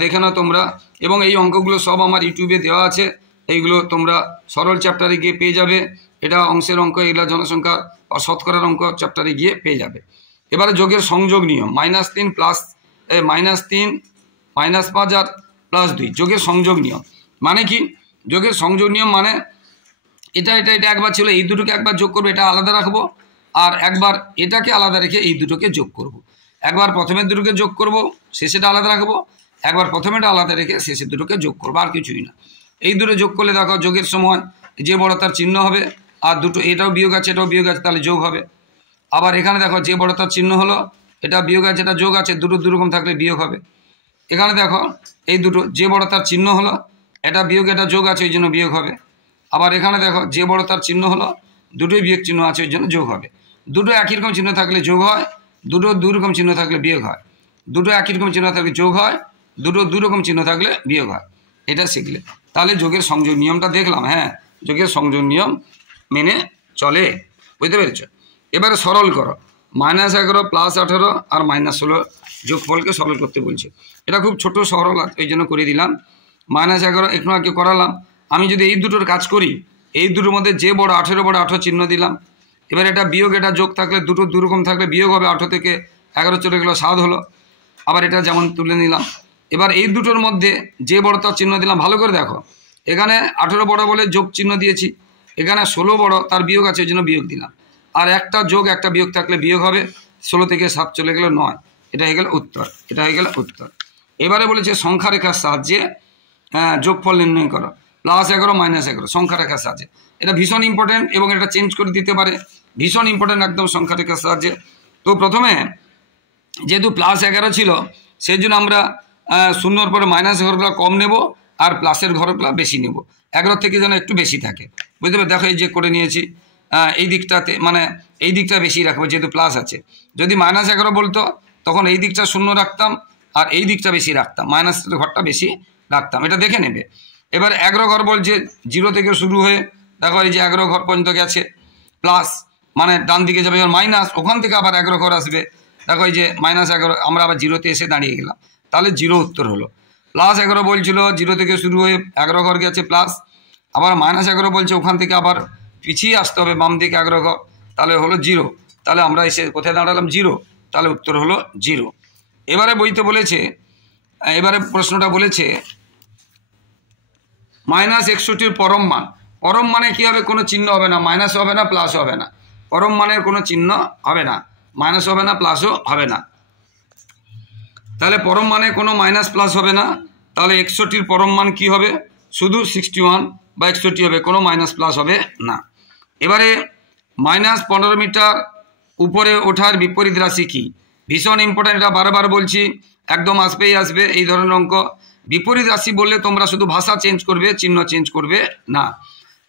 দেখে নাও তোমরা। এবং এই অঙ্কগুলো সব আমার ইউটিউবে দেওয়া আছে, এইগুলো তোমরা সরল চ্যাপ্টারে গিয়ে পেয়ে যাবে। এটা অংশের অঙ্ক, এগুলো জনসংখ্যা বা শতকরার অঙ্ক চ্যাপ্টারে গিয়ে পেয়ে যাবে। এবারে যোগের সংযোগ নিয়ম, -3 প্লাস -3 -5 আর +2, যোগের সংযোগ নিয়ম মানে কি? যোগের সংযোগ নিয়ম মানে এটা এটা এটা একবার ছিল, এই দুটোকে একবার যোগ করবো, এটা আলাদা রাখবো, আর একবার এটাকে আলাদা রেখে এই দুটোকে যোগ করব। একবার প্রথমের দুটোকে যোগ করব, শেষেটা আলাদা রাখবো, একবার প্রথমেটা আলাদা রেখে শেষের দুটোকে যোগ করবো, আর কিছুই না। এই দুটো যোগ করলে দেখো যোগের সময় যে বড় তার চিহ্ন হবে, আর দুটো এটাও বিয়োগ আছে এটাও বিয়োগ আছে, তাহলে যোগ হবে। আবার এখানে দেখো যে বড় তার চিহ্ন হলো, এটা বিয়োগ আছে এটা যোগ আছে, দুটো দুরকম থাকলে বিয়োগ হবে। এখানে দেখো এই দুটো যে বড় তার চিহ্ন হলো, এটা বিয়োগ এটা যোগ আছে ওই জন্য বিয়োগ হবে। আবার এখানে দেখো যে বড় তার চিহ্ন হলো, দুটোই বিয়োগ চিহ্ন আছে ওই জন্য যোগ হবে। দুটো একই রকম চিহ্ন থাকলে যোগ হয়, দুটো দুই রকম চিহ্ন থাকলে বিয়োগ হয়, দুটো একই রকম চিহ্ন থাকলে যোগ হয়, দুটো দুই রকম চিহ্ন থাকলে বিয়োগ হয়। এটা শিখলে তাহলে যোগের সংযোগ নিয়মটা দেখলাম। হ্যাঁ, যোগের সংযোগ নিয়ম মেনে চলে, বুঝতে পেরেছ? এবারে সরল করো, -11 +18 আর -16 যোগফলকে সরল করতে বলছে। এটা খুব ছোট সরল, এই জন্য করে দিলাম। -11 একটু আগে করালাম। আমি যদি এই দুটোর কাজ করি, এই দুটোর মধ্যে যে বড় 18 বড় 18 চিহ্ন দিলাম। এবার এটা বিয়োগ এটা যোগ থাকলে দুটো দুরকম থাকলে বিয়োগ হবে, 18 থেকে 11 চলে গেলো 7 হলো। আবার এটা যেমন তুলে নিলাম। এবার এই দুটোর মধ্যে যে বড় তার চিহ্ন দিলাম, ভালো করে দেখো, এখানে 18 বড় বলে যোগ চিহ্ন দিয়েছি, এখানে 16 বড় তার বিয়োগ আছে ওই জন্য বিয়োগ দিলাম। আর একটা যোগ একটা বিয়োগ থাকলে বিয়োগ হবে, 16 থেকে 7 চলে গেল 9, এটা হয়ে গেল উত্তর, এটা হয়ে গেল উত্তর। এবারে বলেছে সংখ্যা রেখার সাহায্যে যোগফল নির্ণয় করো, +11 -11 সংখ্যা রেখার সাহায্যে। এটা ভীষণ ইম্পর্টেন্ট এবং এটা চেঞ্জ করে দিতে পারে, ভীষণ ইম্পর্টেন্ট একদম সংখ্যা রেখার সাহায্যে। তো প্রথমে যেহেতু +11 ছিল সেই জন্য আমরা 0-র পরে -11 কম নেব আর প্লাসের ঘরগুলো বেশি নেব, 11 থেকে যেন একটু বেশি থাকে, বুঝতে পারবে? দেখো এই যে করে নিয়েছি, এই দিকটাতে মানে এই দিকটা বেশি রাখবো যেহেতু প্লাস আছে। যদি -11 বলতো তখন এই দিকটা 0 রাখতাম আর এই দিকটা বেশি রাখতাম, মাইনাসের ঘরটা বেশি রাখতাম, এটা দেখে নেবে। এবার 11 ঘর বলছে 0 থেকে শুরু হয়ে দেখো এই যে 11 ঘর পর্যন্ত গেছে, প্লাস মানে ডান দিকে যাবে, এবার মাইনাস, ওখান থেকে আবার 11 ঘর আসবে, দেখো এই যে -11 আমরা আবার 0-তে এসে দাঁড়িয়ে গেলাম, তাহলে 0 উত্তর হলো। +11 বলছিল 0 থেকে শুরু হয়ে 11 ঘর গেছে প্লাস, আবার -11 বলছে ওখান থেকে আবার পিছিয়ে আসতে হবে বাম দিকে 11 ঘর, তাহলে হলো 0, তাহলে আমরা এসে কোথায় দাঁড়ালাম 0, তাহলে উত্তর হলো 0। এবারে বইতে বলেছে, এবারে প্রশ্নটা বলেছে -61 পরম মান। পরম মানে কি হবে? কোনো চিহ্ন হবে না, মাইনাস হবে না প্লাস হবে না, পরম মানের কোনো চিহ্ন হবে না, মাইনাস হবে না প্লাসও হবে না। তাহলে পরম মানে কোনো মাইনাস প্লাস হবে না, তাহলে 61 পরম মান কি হবে? শুধু 61 বা 61 হবে, কোনো মাইনাস প্লাস হবে না। এবারে -15 মিটার উপরে ওঠার বিপরীত রাশি কি? ভীষণ ইম্পর্টেন্ট, এটা বারবার বলছি, একদম আসবেই আসবে এই ধরনের অঙ্ক। বিপরীত রাশি বললে তোমরা শুধু ভাষা চেঞ্জ করবে, চিহ্ন চেঞ্জ করবে না।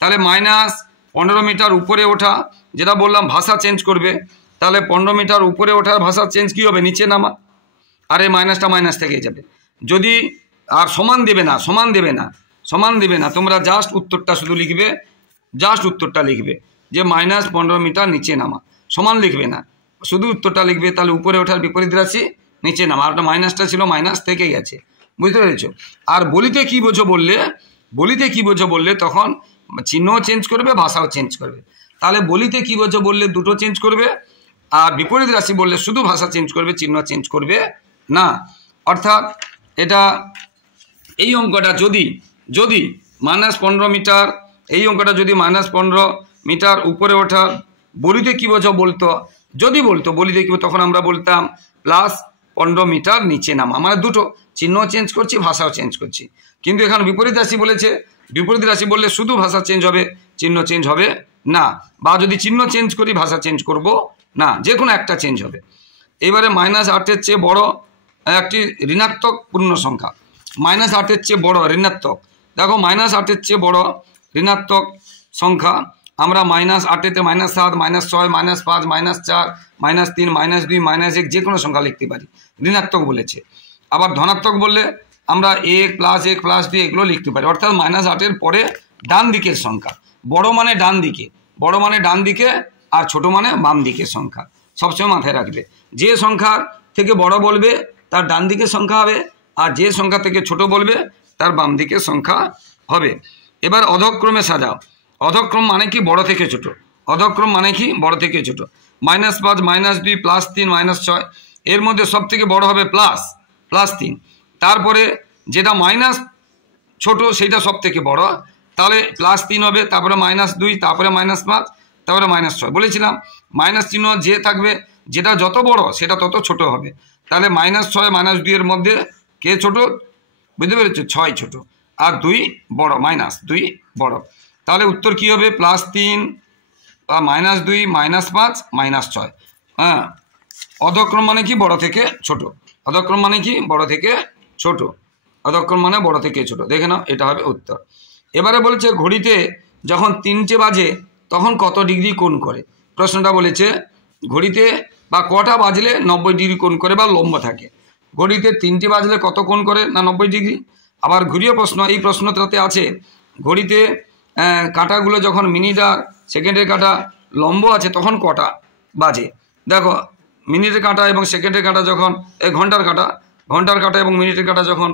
তাহলে -15 মিটার উপরে ওঠা, যেটা বললাম ভাষা চেঞ্জ করবে, তাহলে 15 মিটার উপরে ওঠার ভাষা চেঞ্জ কি হবে? নিচে নামা, আর এই মাইনাসটা মাইনাস থেকে যাবে। যদি আর সমান দেবে না, সমান দেবে না, সমান দেবে না, তোমরা জাস্ট উত্তরটা শুধু লিখবে, জাস্ট উত্তরটা লিখবে যে -15 মিটার নিচে নামা, সমান লিখবে না, শুধু উত্তরটা লিখবে। তাহলে উপরে ওঠার বিপরীত রাশি নিচে নামা, আর একটা মাইনাসটা ছিল মাইনাস থেকে গেছে, বুঝতে পেরেছ? আর বলিতে কি বোঝো বললে, বলিতে কি বোঝো বললে তখন চিহ্নও চেঞ্জ করবে, ভাষাও চেঞ্জ করবে। তাহলে বলিতে কি বোঝো বললে দুটো চেঞ্জ করবে, আর বিপরীত রাশি বললে শুধু ভাষা চেঞ্জ করবে, চিহ্ন চেঞ্জ করবে না। অর্থাৎ এটা এই অঙ্কটা যদি যদি -15 মিটার, এই অঙ্কটা যদি -15 মিটার উপরে ওঠা বলিতে কি বোঝো বলতো, যদি বলতো বলিতে কি, তখন আমরা বলতাম 15 মিটার নিচে নামা। মানে দুটো চিহ্ন চেঞ্জ করছি, ভাষাও চেঞ্জ করছি। কিন্তু এখানে বিপরীত রাশি বলেছে, বিপরীত রাশি বললে শুধু ভাষা চেঞ্জ হবে, চিহ্ন চেঞ্জ হবে না। বা যদি চিহ্ন চেঞ্জ করি ভাষা চেঞ্জ করব না, যে কোনো একটা চেঞ্জ হবে। এবারে -8-এর চেয়ে বড় একটি ঋণাত্মক পূর্ণ সংখ্যা, -8-এর চেয়ে বড় ঋণাত্মক। দেখো -8-এর চেয়ে বড় ঋণাত্মক সংখ্যা আমরা -8-এতে -7, -6, -5, -4, -3, -2, -1 যে কোনো সংখ্যা লিখতে পারি, ঋণাত্মক বলেছে। আবার ধনাত্মক বললে আমরা 1 + 1 + 2 এগুলো লিখতে পারি। অর্থাৎ -8-এর পরে ডান দিকের সংখ্যা, বড় মানে ডান দিকে, বড় মানে ডান দিকে, আর ছোট মানে বাম দিকের সংখ্যা। সবসময় মাথায় রাখবে, যে সংখ্যা থেকে বড় বলবে তার ডান দিকের সংখ্যা হবে, আর যে সংখ্যা থেকে ছোট বলবে তার বাম দিকের সংখ্যা হবে। এবার অধক্রমে সাজাও। অধক্রম মানে কি? বড় থেকে ছোট। অধক্রম মানে কি? বড় থেকে ছোট। -5, -2, +3, -6, এর মধ্যে সব থেকে বড় হবে +3। তারপরে যেটা মাইনাস ছোট সেটা সব থেকে বড়, তাহলে +3 হবে, তারপরে -2, তারপরে -5, তারপরে -6। বলেছিলাম মাইনাস চিহ্ন যে থাকবে, যেটা যত বড় সেটা তত ছোট হবে। তাহলে -6, -2 এর মধ্যে কে ছোট? বুঝতে পেরেছো? 6 ছোট, আর 2 বড়, -2 বড়। তাহলে উত্তর কি হবে? +3 বা -2, -5, -6। হ্যাঁ, অধক্রম মানে কি? বড় থেকে ছোট। অধক্রম মানে কি? বড় থেকে ছোট। অধক্রম মানে বড় থেকে ছোট। দেখে নাও, এটা হবে উত্তর। এবারে বলছে ঘড়িতে যখন 3টে বাজে তখন কত ডিগ্রি কোণ করে? প্রশ্নটা বলেছে ঘড়িতে বা কটা বাজলে 90 ডিগ্রি কোণ করে বা লম্ব থাকে। ঘড়িতে 3টে বাজলে কত কোণ করে? না 90 ডিগ্রি। আবার ঘুরিয়ে প্রশ্ন, এই প্রশ্নটাতে আছে ঘড়িতে কাঁটাগুলো যখন মিনিট আর সেকেন্ডের কাঁটা লম্ব আছে তখন কটা বাজে। দেখো, মিনিটের কাঁটা এবং সেকেন্ডের কাঁটা যখন, এই ঘন্টার কাঁটা এবং মিনিটের কাঁটা যখন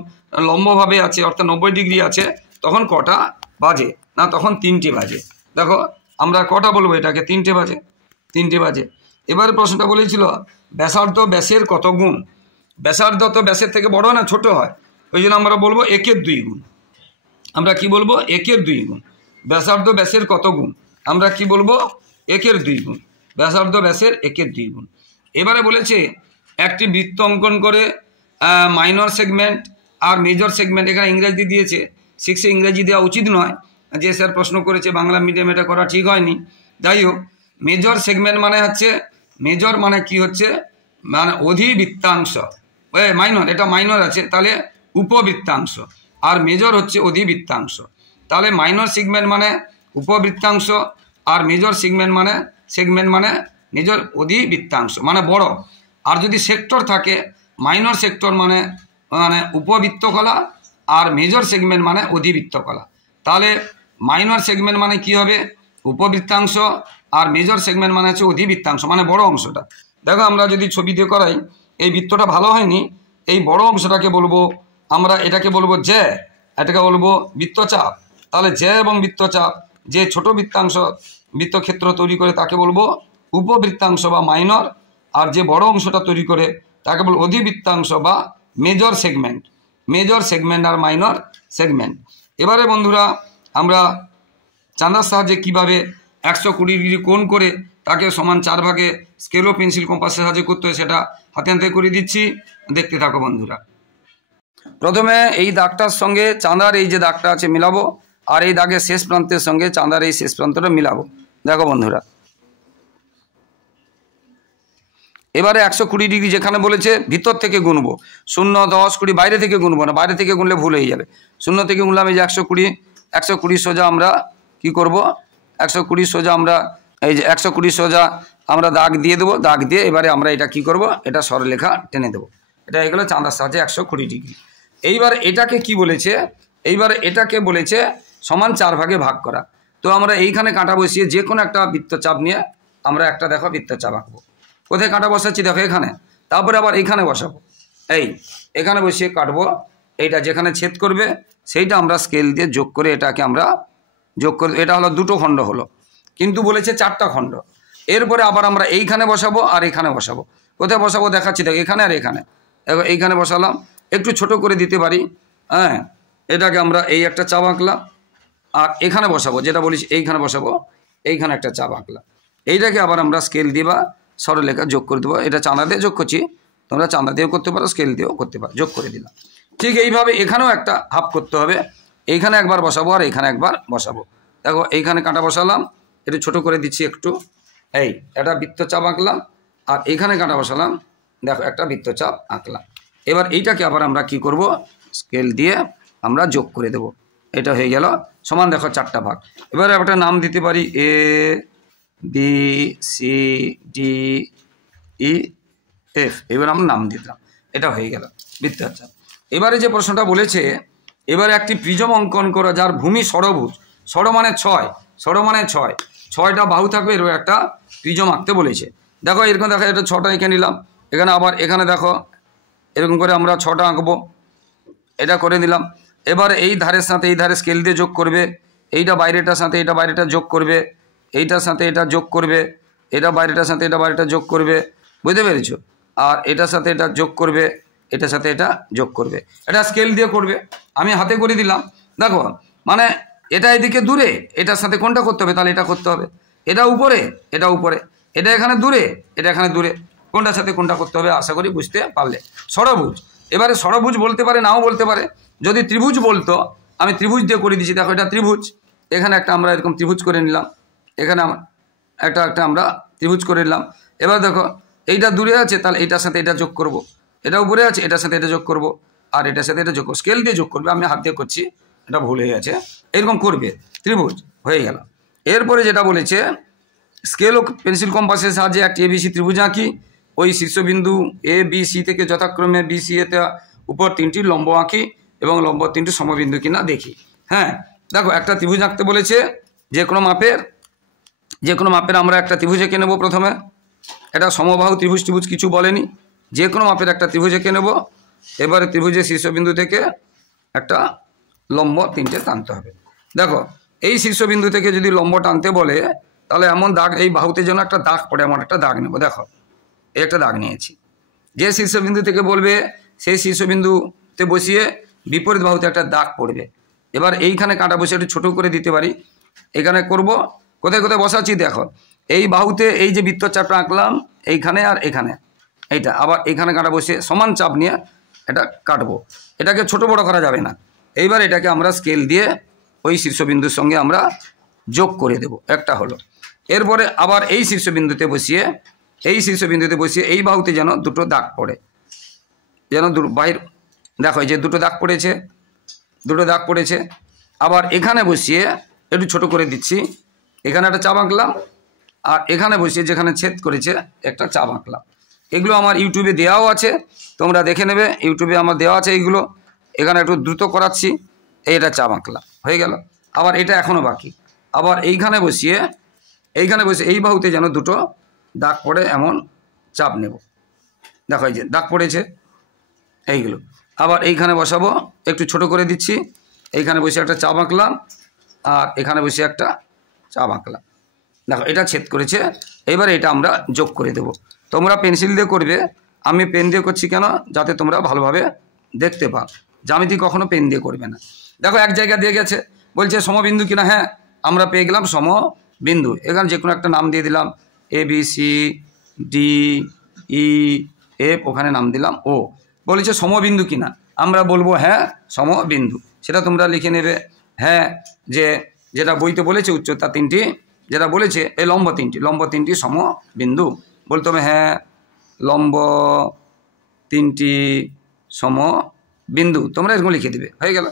লম্বভাবে আছে, অর্থাৎ 90 ডিগ্রি আছে, তখন কটা বাজে? না, তখন 3টে বাজে। দেখো, আমরা কটা বলবো এটাকে? 3টে বাজে, 3টে বাজে। এবারে প্রশ্নটা বলেছিল ব্যাসার্ধ ব্যাসের কত গুণ? ব্যাসার্ধ তো ব্যাসের থেকে বড় না, ছোট হয়, ওই জন্য আমরা বলবো 1-এর 2 গুণ। আমরা কি বলবো? 1-এর 2 গুণ। ব্যাসার্ধ ব্যাসের কত গুণ? আমরা কি বলবো? 1-এর 2 গুণ। ব্যাসার্ধ ব্যাসের 1-এর 2 গুণ। এবারে বলেছে একটি বৃত্ত অঙ্কন করে মাইনর সেগমেন্ট আর মেজর সেগমেন্ট, এখানে ইংরেজি দিয়েছে, 6-এ ইংরেজি দেওয়া উচিত নয়, যে স্যার প্রশ্ন করেছে বাংলা মিডিয়াম, এটা করা ঠিক হয়নি। যাই হোক, মেজর সেগমেন্ট মানে হচ্ছে, মেজর মানে কি হচ্ছে? মানে অধিবৃত্তাংশ। মাইনর, এটা মাইনর আছে, তাহলে উপবৃত্তাংশ, আর মেজর হচ্ছে অধিবৃত্তাংশ। তাহলে মাইনর সেগমেন্ট মানে উপবৃত্তাংশ, আর মেজর সেগমেন্ট মানে মেজর অধিবৃত্তাংশ, মানে বড়। আর যদি সেক্টর থাকে, মাইনর সেক্টর মানে উপবৃত্তকলা, আর মেজর সেগমেন্ট মানে অধিবৃত্তকলা। তাহলে মাইনর সেগমেন্ট মানে কি হবে? উপবৃত্তাংশ, আর মেজর সেগমেন্ট মানে হচ্ছে অধিবৃত্তাংশ, মানে বড় অংশটা। দেখো, আমরা যদি ছবিতে করাই, এই বৃত্তটা ভালো হয়নি, এই বড় অংশটাকে বলবো আমরা, এটাকে বলবো জ্যা, এটাকে বলবো বৃত্তচাপ। তাহলে জ্যা এবং বৃত্তচাপ, যে ছোট বৃত্তক্ষেত্র তৈরি করে তাকে বলবো উপবৃত্তাংশ বা মাইনর, আর যে বড় অংশটা তৈরি করে তাকে বলবো অধিবৃত্তাংশ বা মেজর সেগমেন্ট। মেজর সেগমেন্ট আর মাইনর সেগমেন্ট। এবারে বন্ধুরা, আমরা চাঁদার সাহায্যে কিভাবে 120 ডিগ্রি কোণ করে তাকে সমান 4 ভাগে স্কেল ও পেন্সিল কম্পাসের সাহায্যে করতে হয় সেটা হাতে হাতে করে দিচ্ছি, দেখতে থাকো বন্ধুরা। প্রথমে এই দাগটার সঙ্গে চাঁদার এই যে দাগটা আছে মিলাবো, আর এই দাগের শেষ প্রান্তের সঙ্গে চাঁদার এই শেষ প্রান্তটা মিলাবো। দেখো বন্ধুরা, এবারে 120 ডিগ্রি যেখানে বলেছে ভিতর থেকে গুনবো, 0, 10, 20, বাইরে থেকে গুনবো না, বাইরে থেকে গুনলে ভুল হয়ে যাবে। 0 থেকে গুনলাম, এই যে 120 সোজা আমরা কি করব? 120 সোজা আমরা, এই যে 120 সোজা আমরা দাগ দিয়ে দেবো। দাগ দিয়ে এবারে আমরা এটা কি করব? এটা সরলরেখা টেনে দেবো। এটা এগুলো চাঁদার সাহায্যে 120 ডিগ্রি। এইবার এটাকে কি বলেছে? এইবার এটাকে বলেছে সমান 4 ভাগে ভাগ করা। তো আমরা এইখানে কাঁটা বসিয়ে যে কোনো একটা বৃত্তচাপ নিয়ে আমরা একটা, দেখো, বৃত্তচাপ আঁকবো। কোথায় কাঁটা বসাচ্ছি? দেখো এখানে। তারপরে আবার এইখানে বসাবো, এখানে বসিয়ে কাটবো। এইটা যেখানে ছেদ করবে সেইটা আমরা স্কেল দিয়ে যোগ করে এটাকে আমরা যোগ করে, এটা হলো 2টো খণ্ড হলো, কিন্তু বলেছে 4টা খণ্ড। এরপরে আবার আমরা এইখানে বসাবো আর এখানে বসাবো। কোথায় বসাবো দেখাচ্ছি, দেখো, এখানে আর এখানে। দেখো, এইখানে বসালাম, একটু ছোট করে দিতে পারি। হ্যাঁ, এটাকে আমরা এই একটা চাপ আঁকলাম, আর এখানে বসাবো, যেটা বলিস এইখানে বসাবো, এইখানে একটা চাপ আঁকলাম। এইটাকে আবার আমরা স্কেল দিয়ে বা সরলরেখা যোগ করে দেবো। এটা চাঁদা দিয়ে যোগ করছি, তোমরা চাঁদা দিয়েও করতে পারো, স্কেল দিয়েও করতে পারো, যোগ করে দিলাম। ঠিক এইভাবে এখানেও একটা হাফ করতে হবে, এইখানে একবার বসাবো আর এইখানে একবার বসাবো। দেখো এইখানে কাঁটা বসালাম, একটু ছোট করে দিচ্ছি একটু, এই একটা বৃত্তচাপ আঁকলাম, আর এইখানে কাঁটা বসালাম, দেখো একটা বৃত্তচাপ আঁকলাম। এবার এইটাকে আবার আমরা কি করব, স্কেল দিয়ে আমরা যোগ করে দেব। এটা হয়ে গেল সমান, দেখো 4টা ভাগ। এবার একটা নাম দিতে পারি A B C D E F, এবার আমরা নাম দিলাম, এটা হয়ে গেল বৃত্তচাপ। এবারে যে প্রশ্নটা বলেছে, এবারে একটি প্রিজম অঙ্কন করা যার ভূমি ষড়ভুজ, ষড় মানে 6, ষড় মানে 6, 6টা বাহু থাকবে, এরকম একটা প্রিজম আঁকতে বলেছে। দেখো এরকম, দেখো এটা 6টা এঁকে নিলাম, এখানে আবার এখানে দেখো এরকম করে আমরা 6টা আঁকবো, এটা করে দিলাম। এবার এই ধারের সাথে এই ধারে স্কেল দিয়ে যোগ করবে, এইটা বাইরেটার সাথে এটা বাইরেটা যোগ করবে, এইটার সাথে এটা যোগ করবে, এটা বাইরেটার সাথে এটা বাইরেটা যোগ করবে, বুঝতে পেরেছো? আর এটার সাথে এটা যোগ করবে, এটার সাথে এটা যোগ করবে, এটা স্কেল দিয়ে করবে। আমি হাতে করে দিলাম, দেখো মানে এটা এদিকে দূরে, এটার সাথে কোনটা করতে হবে, তাহলে এটা করতে হবে। এটা উপরে, এটা উপরে, এটা এখানে দূরে, এটা এখানে দূরে, কোনটার সাথে কোনটা করতে হবে আশা করি বুঝতে পারলে। ষড়ভুজ, এবারে ষড়ভুজ বলতে পারে, নাও বলতে পারে। যদি ত্রিভুজ বলতো, আমি ত্রিভুজ দিয়ে করে দিচ্ছি। দেখো এটা ত্রিভুজ, এখানে একটা আমরা এরকম ত্রিভুজ করে নিলাম, এখানে একটা আমরা ত্রিভুজ করে নিলাম। এবার দেখো এইটা দূরে আছে, তাহলে এইটার সাথে এটা যোগ করব, এটা উপরে আছে, এটার সাথে এটা যোগ করব, আর এটার সাথে এটা যোগ করবো, স্কেল দিয়ে যোগ করবে। আমি হাত দিয়ে করছি, এটা ভুল হয়ে গেছে, এরকম করবে, ত্রিভুজ হয়ে গেল। এরপরে যেটা বলেছে, স্কেল ও পেন্সিল কম্পাসের সাহায্যে একটি এবিসি ত্রিভুজ আঁকি, ওই শীর্ষবিন্দু এ বি সি থেকে যথাক্রমে বি সি এতে উপর 3টি লম্ব আঁকি এবং লম্ব 3টি সমবিন্দু কিনা দেখি। হ্যাঁ দেখো একটা ত্রিভুজ আঁকতে বলেছে, যে কোনো মাপের আমরা একটা ত্রিভুজ এঁকে নেবো। প্রথমে এটা সমবাহু ত্রিভুজ কিছু বলেনি, যে কোনো মাপের একটা ত্রিভুজ এঁকে নেবো। এবারে ত্রিভুজের শীর্ষবিন্দু থেকে একটা লম্ব 3টে টানতে হবে। দেখো এই শীর্ষবিন্দু থেকে যদি লম্ব টানতে বলে, তাহলে এমন দাগ, এই বাহুতে যেন একটা দাগ পড়ে, এমন একটা দাগ নেব। দেখো এই একটা দাগ নিয়েছি, যে শীর্ষবিন্দু থেকে বলবে সেই শীর্ষবিন্দুতে বসিয়ে বিপরীত বাহুতে একটা দাগ পড়বে। এবার এইখানে কাঁটা বসে একটু ছোটো করে দিতে পারি, এখানে করব। কোথায় কোথায় বসাচ্ছি দেখো, এই বাহুতে এই যে বৃত্তচাপটা আঁকলাম এইখানে আর এখানে, এইটা আবার এইখানে কাঁটা বসে সমান চাপ নিয়ে এটা কাটবো। এটাকে ছোট বড় করা যাবে না। এইবার এটাকে আমরা স্কেল দিয়ে ওই শীর্ষবিন্দুর সঙ্গে আমরা যোগ করে দেব, একটা হলো। এরপরে আবার এই শীর্ষবিন্দুতে বসিয়ে এই বাহুতে যেন দুটো দাগ পড়ে, যেন বাইর, দেখো এই যে দুটো দাগ পড়েছে। আবার এখানে বসিয়ে একটু ছোট করে দিচ্ছি, এখানে একটা চাপ আঁকলাম, আর এখানে বসিয়ে যেখানে ছেদ করেছে একটা চাপ আঁকলাম। এগুলো আমার ইউটিউবে দেওয়াও আছে, তোমরা দেখে নেবে, ইউটিউবে আমার দেওয়া আছে এইগুলো। এখানে একটু দ্রুত করাচ্ছি, এইটা চাপ আঁকলাম, হয়ে গেল। আবার এটা এখনও বাকি, আবার এইখানে বসিয়ে এই বাহুতে যেন দুটো দাগ পড়ে এমন চাপ নেব। দেখো এই যে দাগ পড়েছে এইগুলো। আবার এইখানে বসাবো, একটু ছোট করে দিচ্ছি, এইখানে বসে একটা চাপ আঁকলাম, আর এখানে বসে একটা চাপ আঁকলাম। দেখো এটা ছেদ করেছে। এবার এটা আমরা যোগ করে দেব। তোমরা পেন্সিল দিয়ে করবে, আমি পেন দিয়ে করছি কেন, যাতে তোমরা ভালোভাবে দেখতে পাও। জ্যামিতি কখনো পেন দিয়ে করবে না। দেখো এক জায়গা দিয়ে গেছে, বলছে সমবিন্দু কিনা, হ্যাঁ আমরা পেয়ে গেলাম সমবিন্দু। এখানে যে কোনো একটা নাম দিয়ে দিলাম, A B C D E F, ওখানে নাম দিলাম ও। বলেছে সমবিন্দু কিনা, আমরা বলবো হ্যাঁ সমবিন্দু। সেটা তোমরা লিখে নেবে, হ্যাঁ যে যেটা বইতে বলেছে উচ্চতা 3টি, যেটা বলেছে এই লম্ব 3টি সমবিন্দু, বলতে হবে হ্যাঁ লম্ব 3টি সমবিন্দু। তোমরা এরকম লিখে দেবে, হয়ে গেল।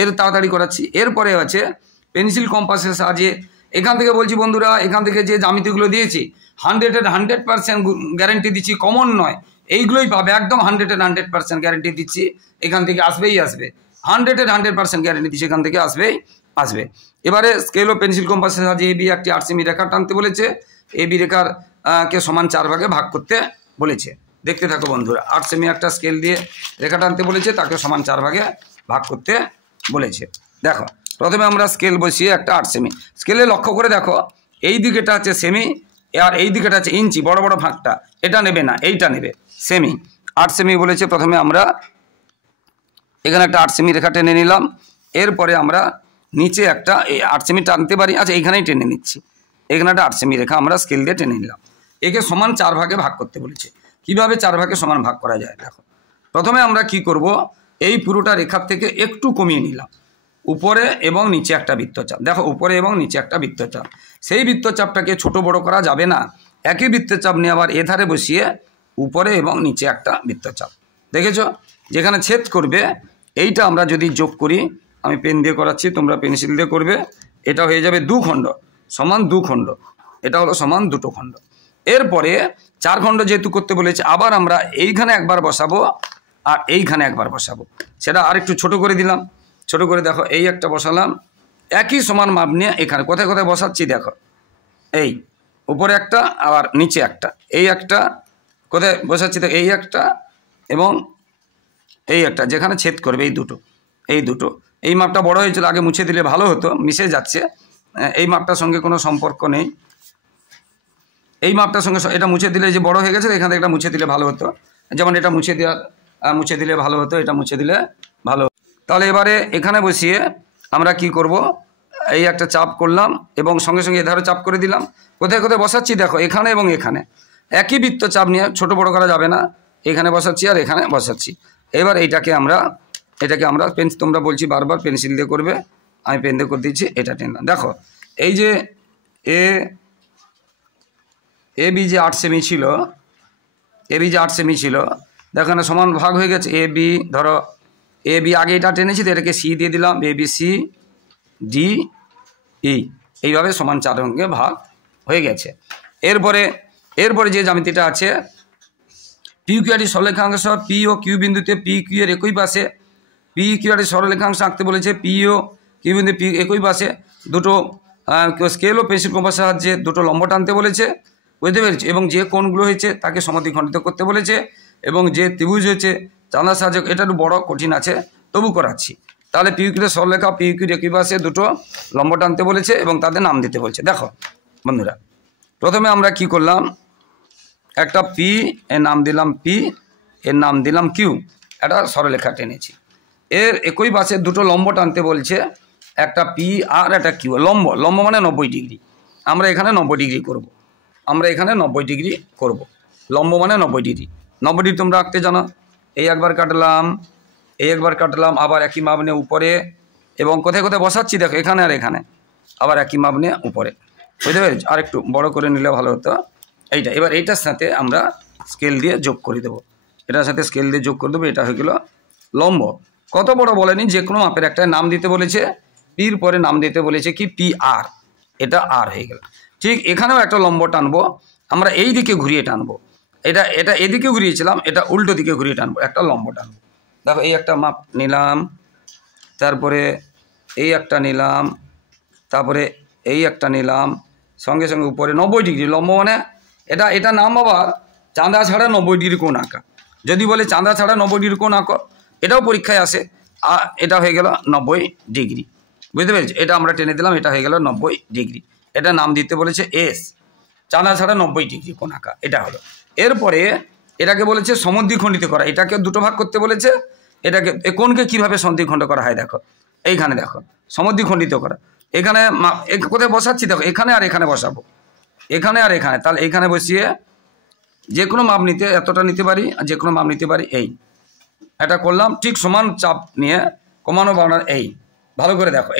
এর তাড়াতাড়ি করাচ্ছি। এরপরে আছে পেন্সিল কম্পাসের সাহায্যে, এখান থেকে বলছি বন্ধুরা, এখান থেকে যে জ্যামিতিগুলো দিয়েছি 100% গ্যারেন্টি দিচ্ছি, কমন নয়, এইগুলোই পাবে, একদম 100% গ্যারেন্টি দিচ্ছি, এখান থেকে আসবে 100% গ্যারেন্টি দিচ্ছি, এখান থেকে আসবে। এবারে স্কেল ও পেন্সিল কম্পাসের সাহায্যে এবি একটি 8 সেমি রেখা টানতে বলেছে। এবি রেখার কে সমান 4 ভাগে ভাগ করতে বলেছে। দেখতে থাকো বন্ধুরা, 8 সেমি একটা স্কেল দিয়ে রেখা টানতে বলেছে, তাকে সমান 4 ভাগে ভাগ করতে বলেছে। দেখো প্রথমে আমরা স্কেল বসিয়ে একটা 8 সেমি, স্কেলে লক্ষ্য করে দেখো, এই দিকেটা হচ্ছে সেমি আর এই দিকেটা হচ্ছে ইঞ্চি, বড় বড় ভাগটা এটা নেবে না, এইটা নেবে সেমি। 8 সেমি বলেছে, প্রথমে আমরা এখানে একটা 8 সেমি রেখা টেনে নিলাম। এরপরে আমরা নিচে একটা 8 সেমি টানতে পারি, আচ্ছা এইখানেই টেনে নিচ্ছি, এখানে একটা 8 সেমি রেখা আমরা স্কেল দিয়ে টেনে নিলাম। একে সমান 4 ভাগে ভাগ করতে বলেছে। কিভাবে 4 ভাগে সমান ভাগ করা যায় দেখো। প্রথমে আমরা কি করব, এই পুরোটা রেখার থেকে একটু কমিয়ে নিলাম, উপরে এবং নিচে একটা বৃত্তচাপ। দেখো উপরে এবং নিচে একটা বৃত্তচাপ, সেই বৃত্তচাপটাকে ছোট বড় করা যাবে না, একই বৃত্তচাপ নিয়ে আবার এধারে বসিয়ে উপরে এবং নিচে একটা বৃত্তচাপ। দেখেছো যেখানে ছেদ করবে এইটা আমরা যদি যোগ করি, আমি পেন দিয়ে করাচ্ছি, তোমরা পেন্সিল দিয়ে করবে, এটা হয়ে যাবে 2 খণ্ড সমান 2 খণ্ড, এটা হলো সমান 2টো খণ্ড। এরপরে 4 খণ্ড যেহেতু করতে বলেছে, আবার আমরা এইখানে একবার বসাবো আর এইখানে একবার বসাবো, সেটা আরেকটু ছোট করে দিলাম। ছোট করে দেখো এই একটা বসালাম, একই সমান মাপ নিয়ে এখানে কোথায় কোথায় বসাচ্ছি দেখো, এই উপরে একটা আবার নিচে একটা, এই একটা কোথায় বসাচ্ছি দেখো, এই একটা এবং এই একটা যেখানে ছেদ করবে, এই দুটো। এই মাপটা বড় হয়েছিল, আগে মুছে দিলে ভালো হতো, মিশে যাচ্ছে, এই মাপটার সঙ্গে কোনো সম্পর্ক নেই, এই মাপটার সঙ্গে এটা মুছে দিলে যে বড় হয়ে গেছে, এখান থেকে এটা মুছে দিলে ভালো হতো, যেমন এটা মুছে দিলে ভালো হতো, এটা মুছে দিলে ভালো। তাহলে এবারে এখানে বসিয়ে আমরা কি করব, এই একটা চাপ করলাম এবং সঙ্গে সঙ্গে এধারে চাপ করে দিলাম। কোথায় কোথায় বসাচ্ছি দেখো, এখানে এবং এখানে একই বৃত্ত চাপ নিয়ে, ছোট বড় করা যাবে না, এখানে বসাচ্ছি আর এখানে বসাচ্ছি। এবার এটাকে আমরা পেন, তোমরা বলছি বারবার পেন্সিল দিয়ে করবে, আমি পেন দিয়ে করে দিচ্ছি, এটা টেনলাম। দেখো এই যে এ বি যে 8 সেমি ছিল, দেখো না সমান ভাগ হয়ে গেছে। এ বি ধরো, এ বি আগে এটা টেনেছি তো এটাকে সি দিয়ে দিলাম, এ বি সি ডি ই, এইভাবে সমান 4 অঙ্কে ভাগ হয়ে গেছে। এরপরে যে জ্যামিতিটা আছে, P Q R সরলরেখাংশ, P O Q বিন্দুতে পি কিউ এর একই পাশে, পি কিউ আর সরলরেখাংশ আঁকতে বলেছে, পি ও কিউ বিন্দু পি একই পাশে দুটো স্কেল ও পেন্সিল কম্পাসের সাহায্যে দুটো লম্ব টানতে বলেছে, বুঝতে পেরেছি, এবং যে কোণগুলো হয়েছে তাকে সমদ্বিখণ্ডিত করতে বলেছে, এবং যে ত্রিভুজ হয়েছে চাঁদার সাহায্যে, এটা একটু বড় কঠিন আছে তবু করাচ্ছি। তাহলে পি কিউর সরলরেখা, পি কিউর একই পাশে দুটো লম্ব টানতে বলেছে এবং তাদের নাম দিতে বলছে। দেখো বন্ধুরা, প্রথমে আমরা কি করলাম, একটা পি এর নাম দিলাম পি, এর নাম দিলাম কিউ, একটা সরলরেখা টেনেছি, এর একই পাশে দুটো লম্ব টানতে বলছে, একটা পি আর একটা কিউ। লম্ব মানে 90 ডিগ্রি, আমরা এখানে 90 ডিগ্রি করব, লম্ব মানে 90 ডিগ্রি। 90 ডিগ্রি তোমরা আঁকতে জানো, এই একবার কাটলাম, আবার একই মাপ নিয়ে উপরে, এবং কোথায় কোথায় বসাচ্ছি দেখো, এখানে আর এখানে, আবার একই মাপ নিয়ে উপরে, বুঝতে পেরেছি, আর একটু বড় করে নিলে ভালো হতো এইটা। এবার এইটার সাথে আমরা স্কেল দিয়ে যোগ করে দেবো, এটা হয়ে গেল লম্ব। কত বড় বলেনি, যে কোনো মাপের একটা নাম দিতে বলেছে, পির পরে নাম দিতে বলেছে কি পি আর, এটা আর হয়ে গেল। ঠিক এখানেও একটা লম্ব টানবো, আমরা এই দিকে ঘুরিয়ে টানবো, এটা এদিকে ঘুরিয়েছিলাম, এটা উল্টো দিকে ঘুরিয়ে টানবো, একটা লম্ব টানবো। দেখো এই একটা মাপ নিলাম, তারপরে এই একটা নিলাম, তারপরে এই একটা নিলাম, সঙ্গে সঙ্গে উপরে 90 ডিগ্রি লম্ব, মানে এটা নাম আবার চাঁদা ছাড়া 90 ডিগ্রি কোণ আঁকা। যদি বলে চাঁদা ছাড়া 90 ডিগ্রি কোণ আঁকো, এটাও পরীক্ষায় আসে, এটা হয়ে গেল 90 ডিগ্রি, বুঝতে পেরেছি, এটা আমরা টেনে দিলাম, এটা হয়ে গেল 90 ডিগ্রি। এটা নাম দিতে বলেছে এস, চাঁদা ছাড়া 90 ডিগ্রি কোণ আঁকা, এটা হলো। এরপরে এটাকে বলেছে সমদ্বিখণ্ডিত করা, এটাকে দুটো ভাগ করতে বলেছে, এটাকে কোণকে কীভাবে সমদ্বিখণ্ড করা হয় দেখো, এইখানে দেখো সমদ্বিখণ্ডিত করা, এখানে কোথায় বসাচ্ছি দেখো, এখানে আর এখানে বসাবো, তাহলে এইখানে বসিয়ে যে কোনো মাপ নিতে, এতটা নিতে পারি, যে কোনো মাপ নিতে পারি, এই এটা করলাম, ঠিক সমান চাপ নিয়ে কমানো বাড়ানো, এই ভালো করে দেখো,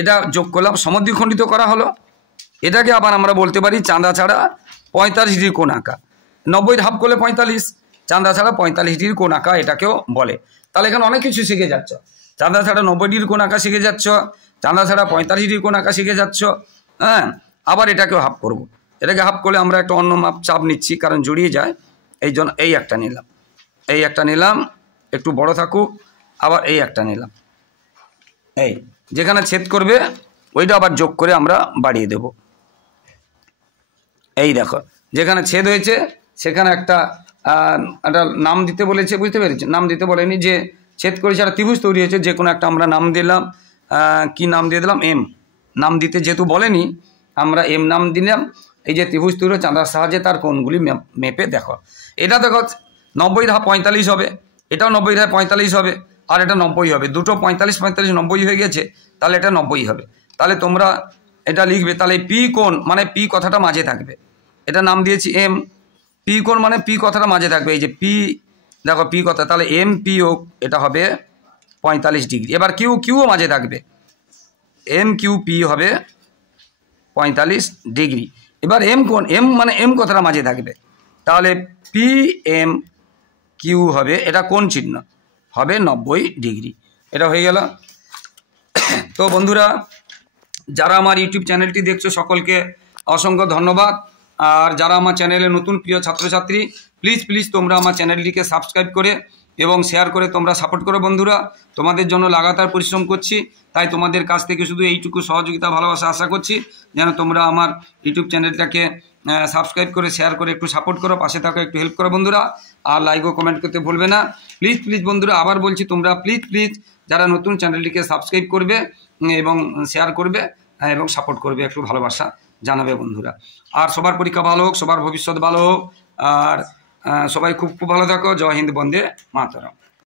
এটা যোগ করলাম, সমদ্বিখণ্ডিত করা হলো। এটাকে আবার আমরা বলতে পারি চাঁদা ছাড়া 45 ডিগ্রি কোণ আঁকা, 90 হাফ করলে 45, চাঁদা ছাড়া 45 ডিগ্রি কোণ আঁকা এটাকেও বলে। তাহলে এখানে অনেক কিছু শিখে যাচ্ছ, চাঁদা ছাড়া 90 ডিগ্রি কোণ আঁকা শিখে যাচ্ছ, চাঁদা ছাড়া 45 ডিগ্রি কোণ আঁকা শিখে যাচ্ছ, হ্যাঁ। আবার এটাকেও হাফ করব, এটাকে হাফ করলে আমরা একটা অন্য মাপ চাপ নিচ্ছি, কারণ জড়িয়ে যায়, এই জন্য এই একটা নিলাম, একটু বড় থাকুক, আবার এই একটা নিলাম, এই যেখানে ছেদ করবে ওইটা আবার যোগ করে আমরা বাড়িয়ে দেব। এই দেখো যেখানে ছেদ হয়েছে সেখানে একটা নাম দিতে বলেছে, বুঝতে পেরেছি, নাম দিতে বলেনি, যে ছেদ করেছে একটা ত্রিভুজ তৈরি হয়েছে, যে কোনো একটা আমরা নাম দিলাম, কি নাম দিয়ে দিলাম, এম নাম দিতে যেহেতু বলেনি, আমরা এম নাম দিলাম। এই যে ত্রিভুজ তৈরি চাঁদার সাহায্যে তার কোণগুলি মেপে দেখো, এটা দেখো 90 ধাপ 45 হবে, এটাও 90 ধাপ 45 হবে, আর এটা 90 হবে, দুটো 45 90 হয়ে গেছে, তাহলে এটা 90 হবে। তাহলে তোমরা এটা লিখবে, তাহলে পি কোণ মানে পি কথাটা মাঝে থাকবে, এটা নাম দিয়েছি এম, পি কোণ মানে পি কথাটা মাঝে থাকবে, এই যে পি দেখো পি কথা, তাহলে এম পি ও এটা হবে 45 ডিগ্রি। এবার কিউ কিউও মাঝে থাকবে, এম কিউ পি হবে 45 ডিগ্রি। এবার এম কোণ, এম মানে এম কথাটা মাঝে থাকবে, তাহলে পি এম কিউ হবে, এটা কোণ চিহ্ন হবে 90 ডিগ্রি। এটা হয়ে গেল। তো বন্ধুরা, যারা আমার ইউটিউব চ্যানেলটি দেখছো সকলকে অসংখ্য ধন্যবাদ। আর যারা আমার চ্যানেলে নতুন প্রিয় ছাত্রছাত্রী, প্লিজ তোমরা আমার চ্যানেলটিকে সাবস্ক্রাইব করে এবং শেয়ার করে তোমরা সাপোর্ট করো বন্ধুরা। তোমাদের জন্য লাগাতার পরিশ্রম করছি, তাই তোমাদের কাছ থেকে শুধু এইটুকু সহযোগিতা ভালোবাসা আশা করছি, যেন তোমরা আমার ইউটিউব চ্যানেলটাকে সাবস্ক্রাইব করে শেয়ার করে একটু সাপোর্ট করো, পাশে থাকো, একটু হেল্প করো বন্ধুরা। আর লাইক ও কমেন্ট করতে ভুলবে না প্লিজ বন্ধুরা। আবার বলছি, তোমরা প্লিজ যারা নতুন চ্যানেলটিকে সাবস্ক্রাইব করবে এবং শেয়ার করবে এবং সাপোর্ট করবে, একটু ভালোবাসা জানাবে বন্ধুরা। আর সবার পরীক্ষা ভালো হোক, সবার ভবিষ্যৎ ভালো হোক, আর সবাই খুব ভালো থাকো। জয় হিন্দ, বন্দে মাতরম।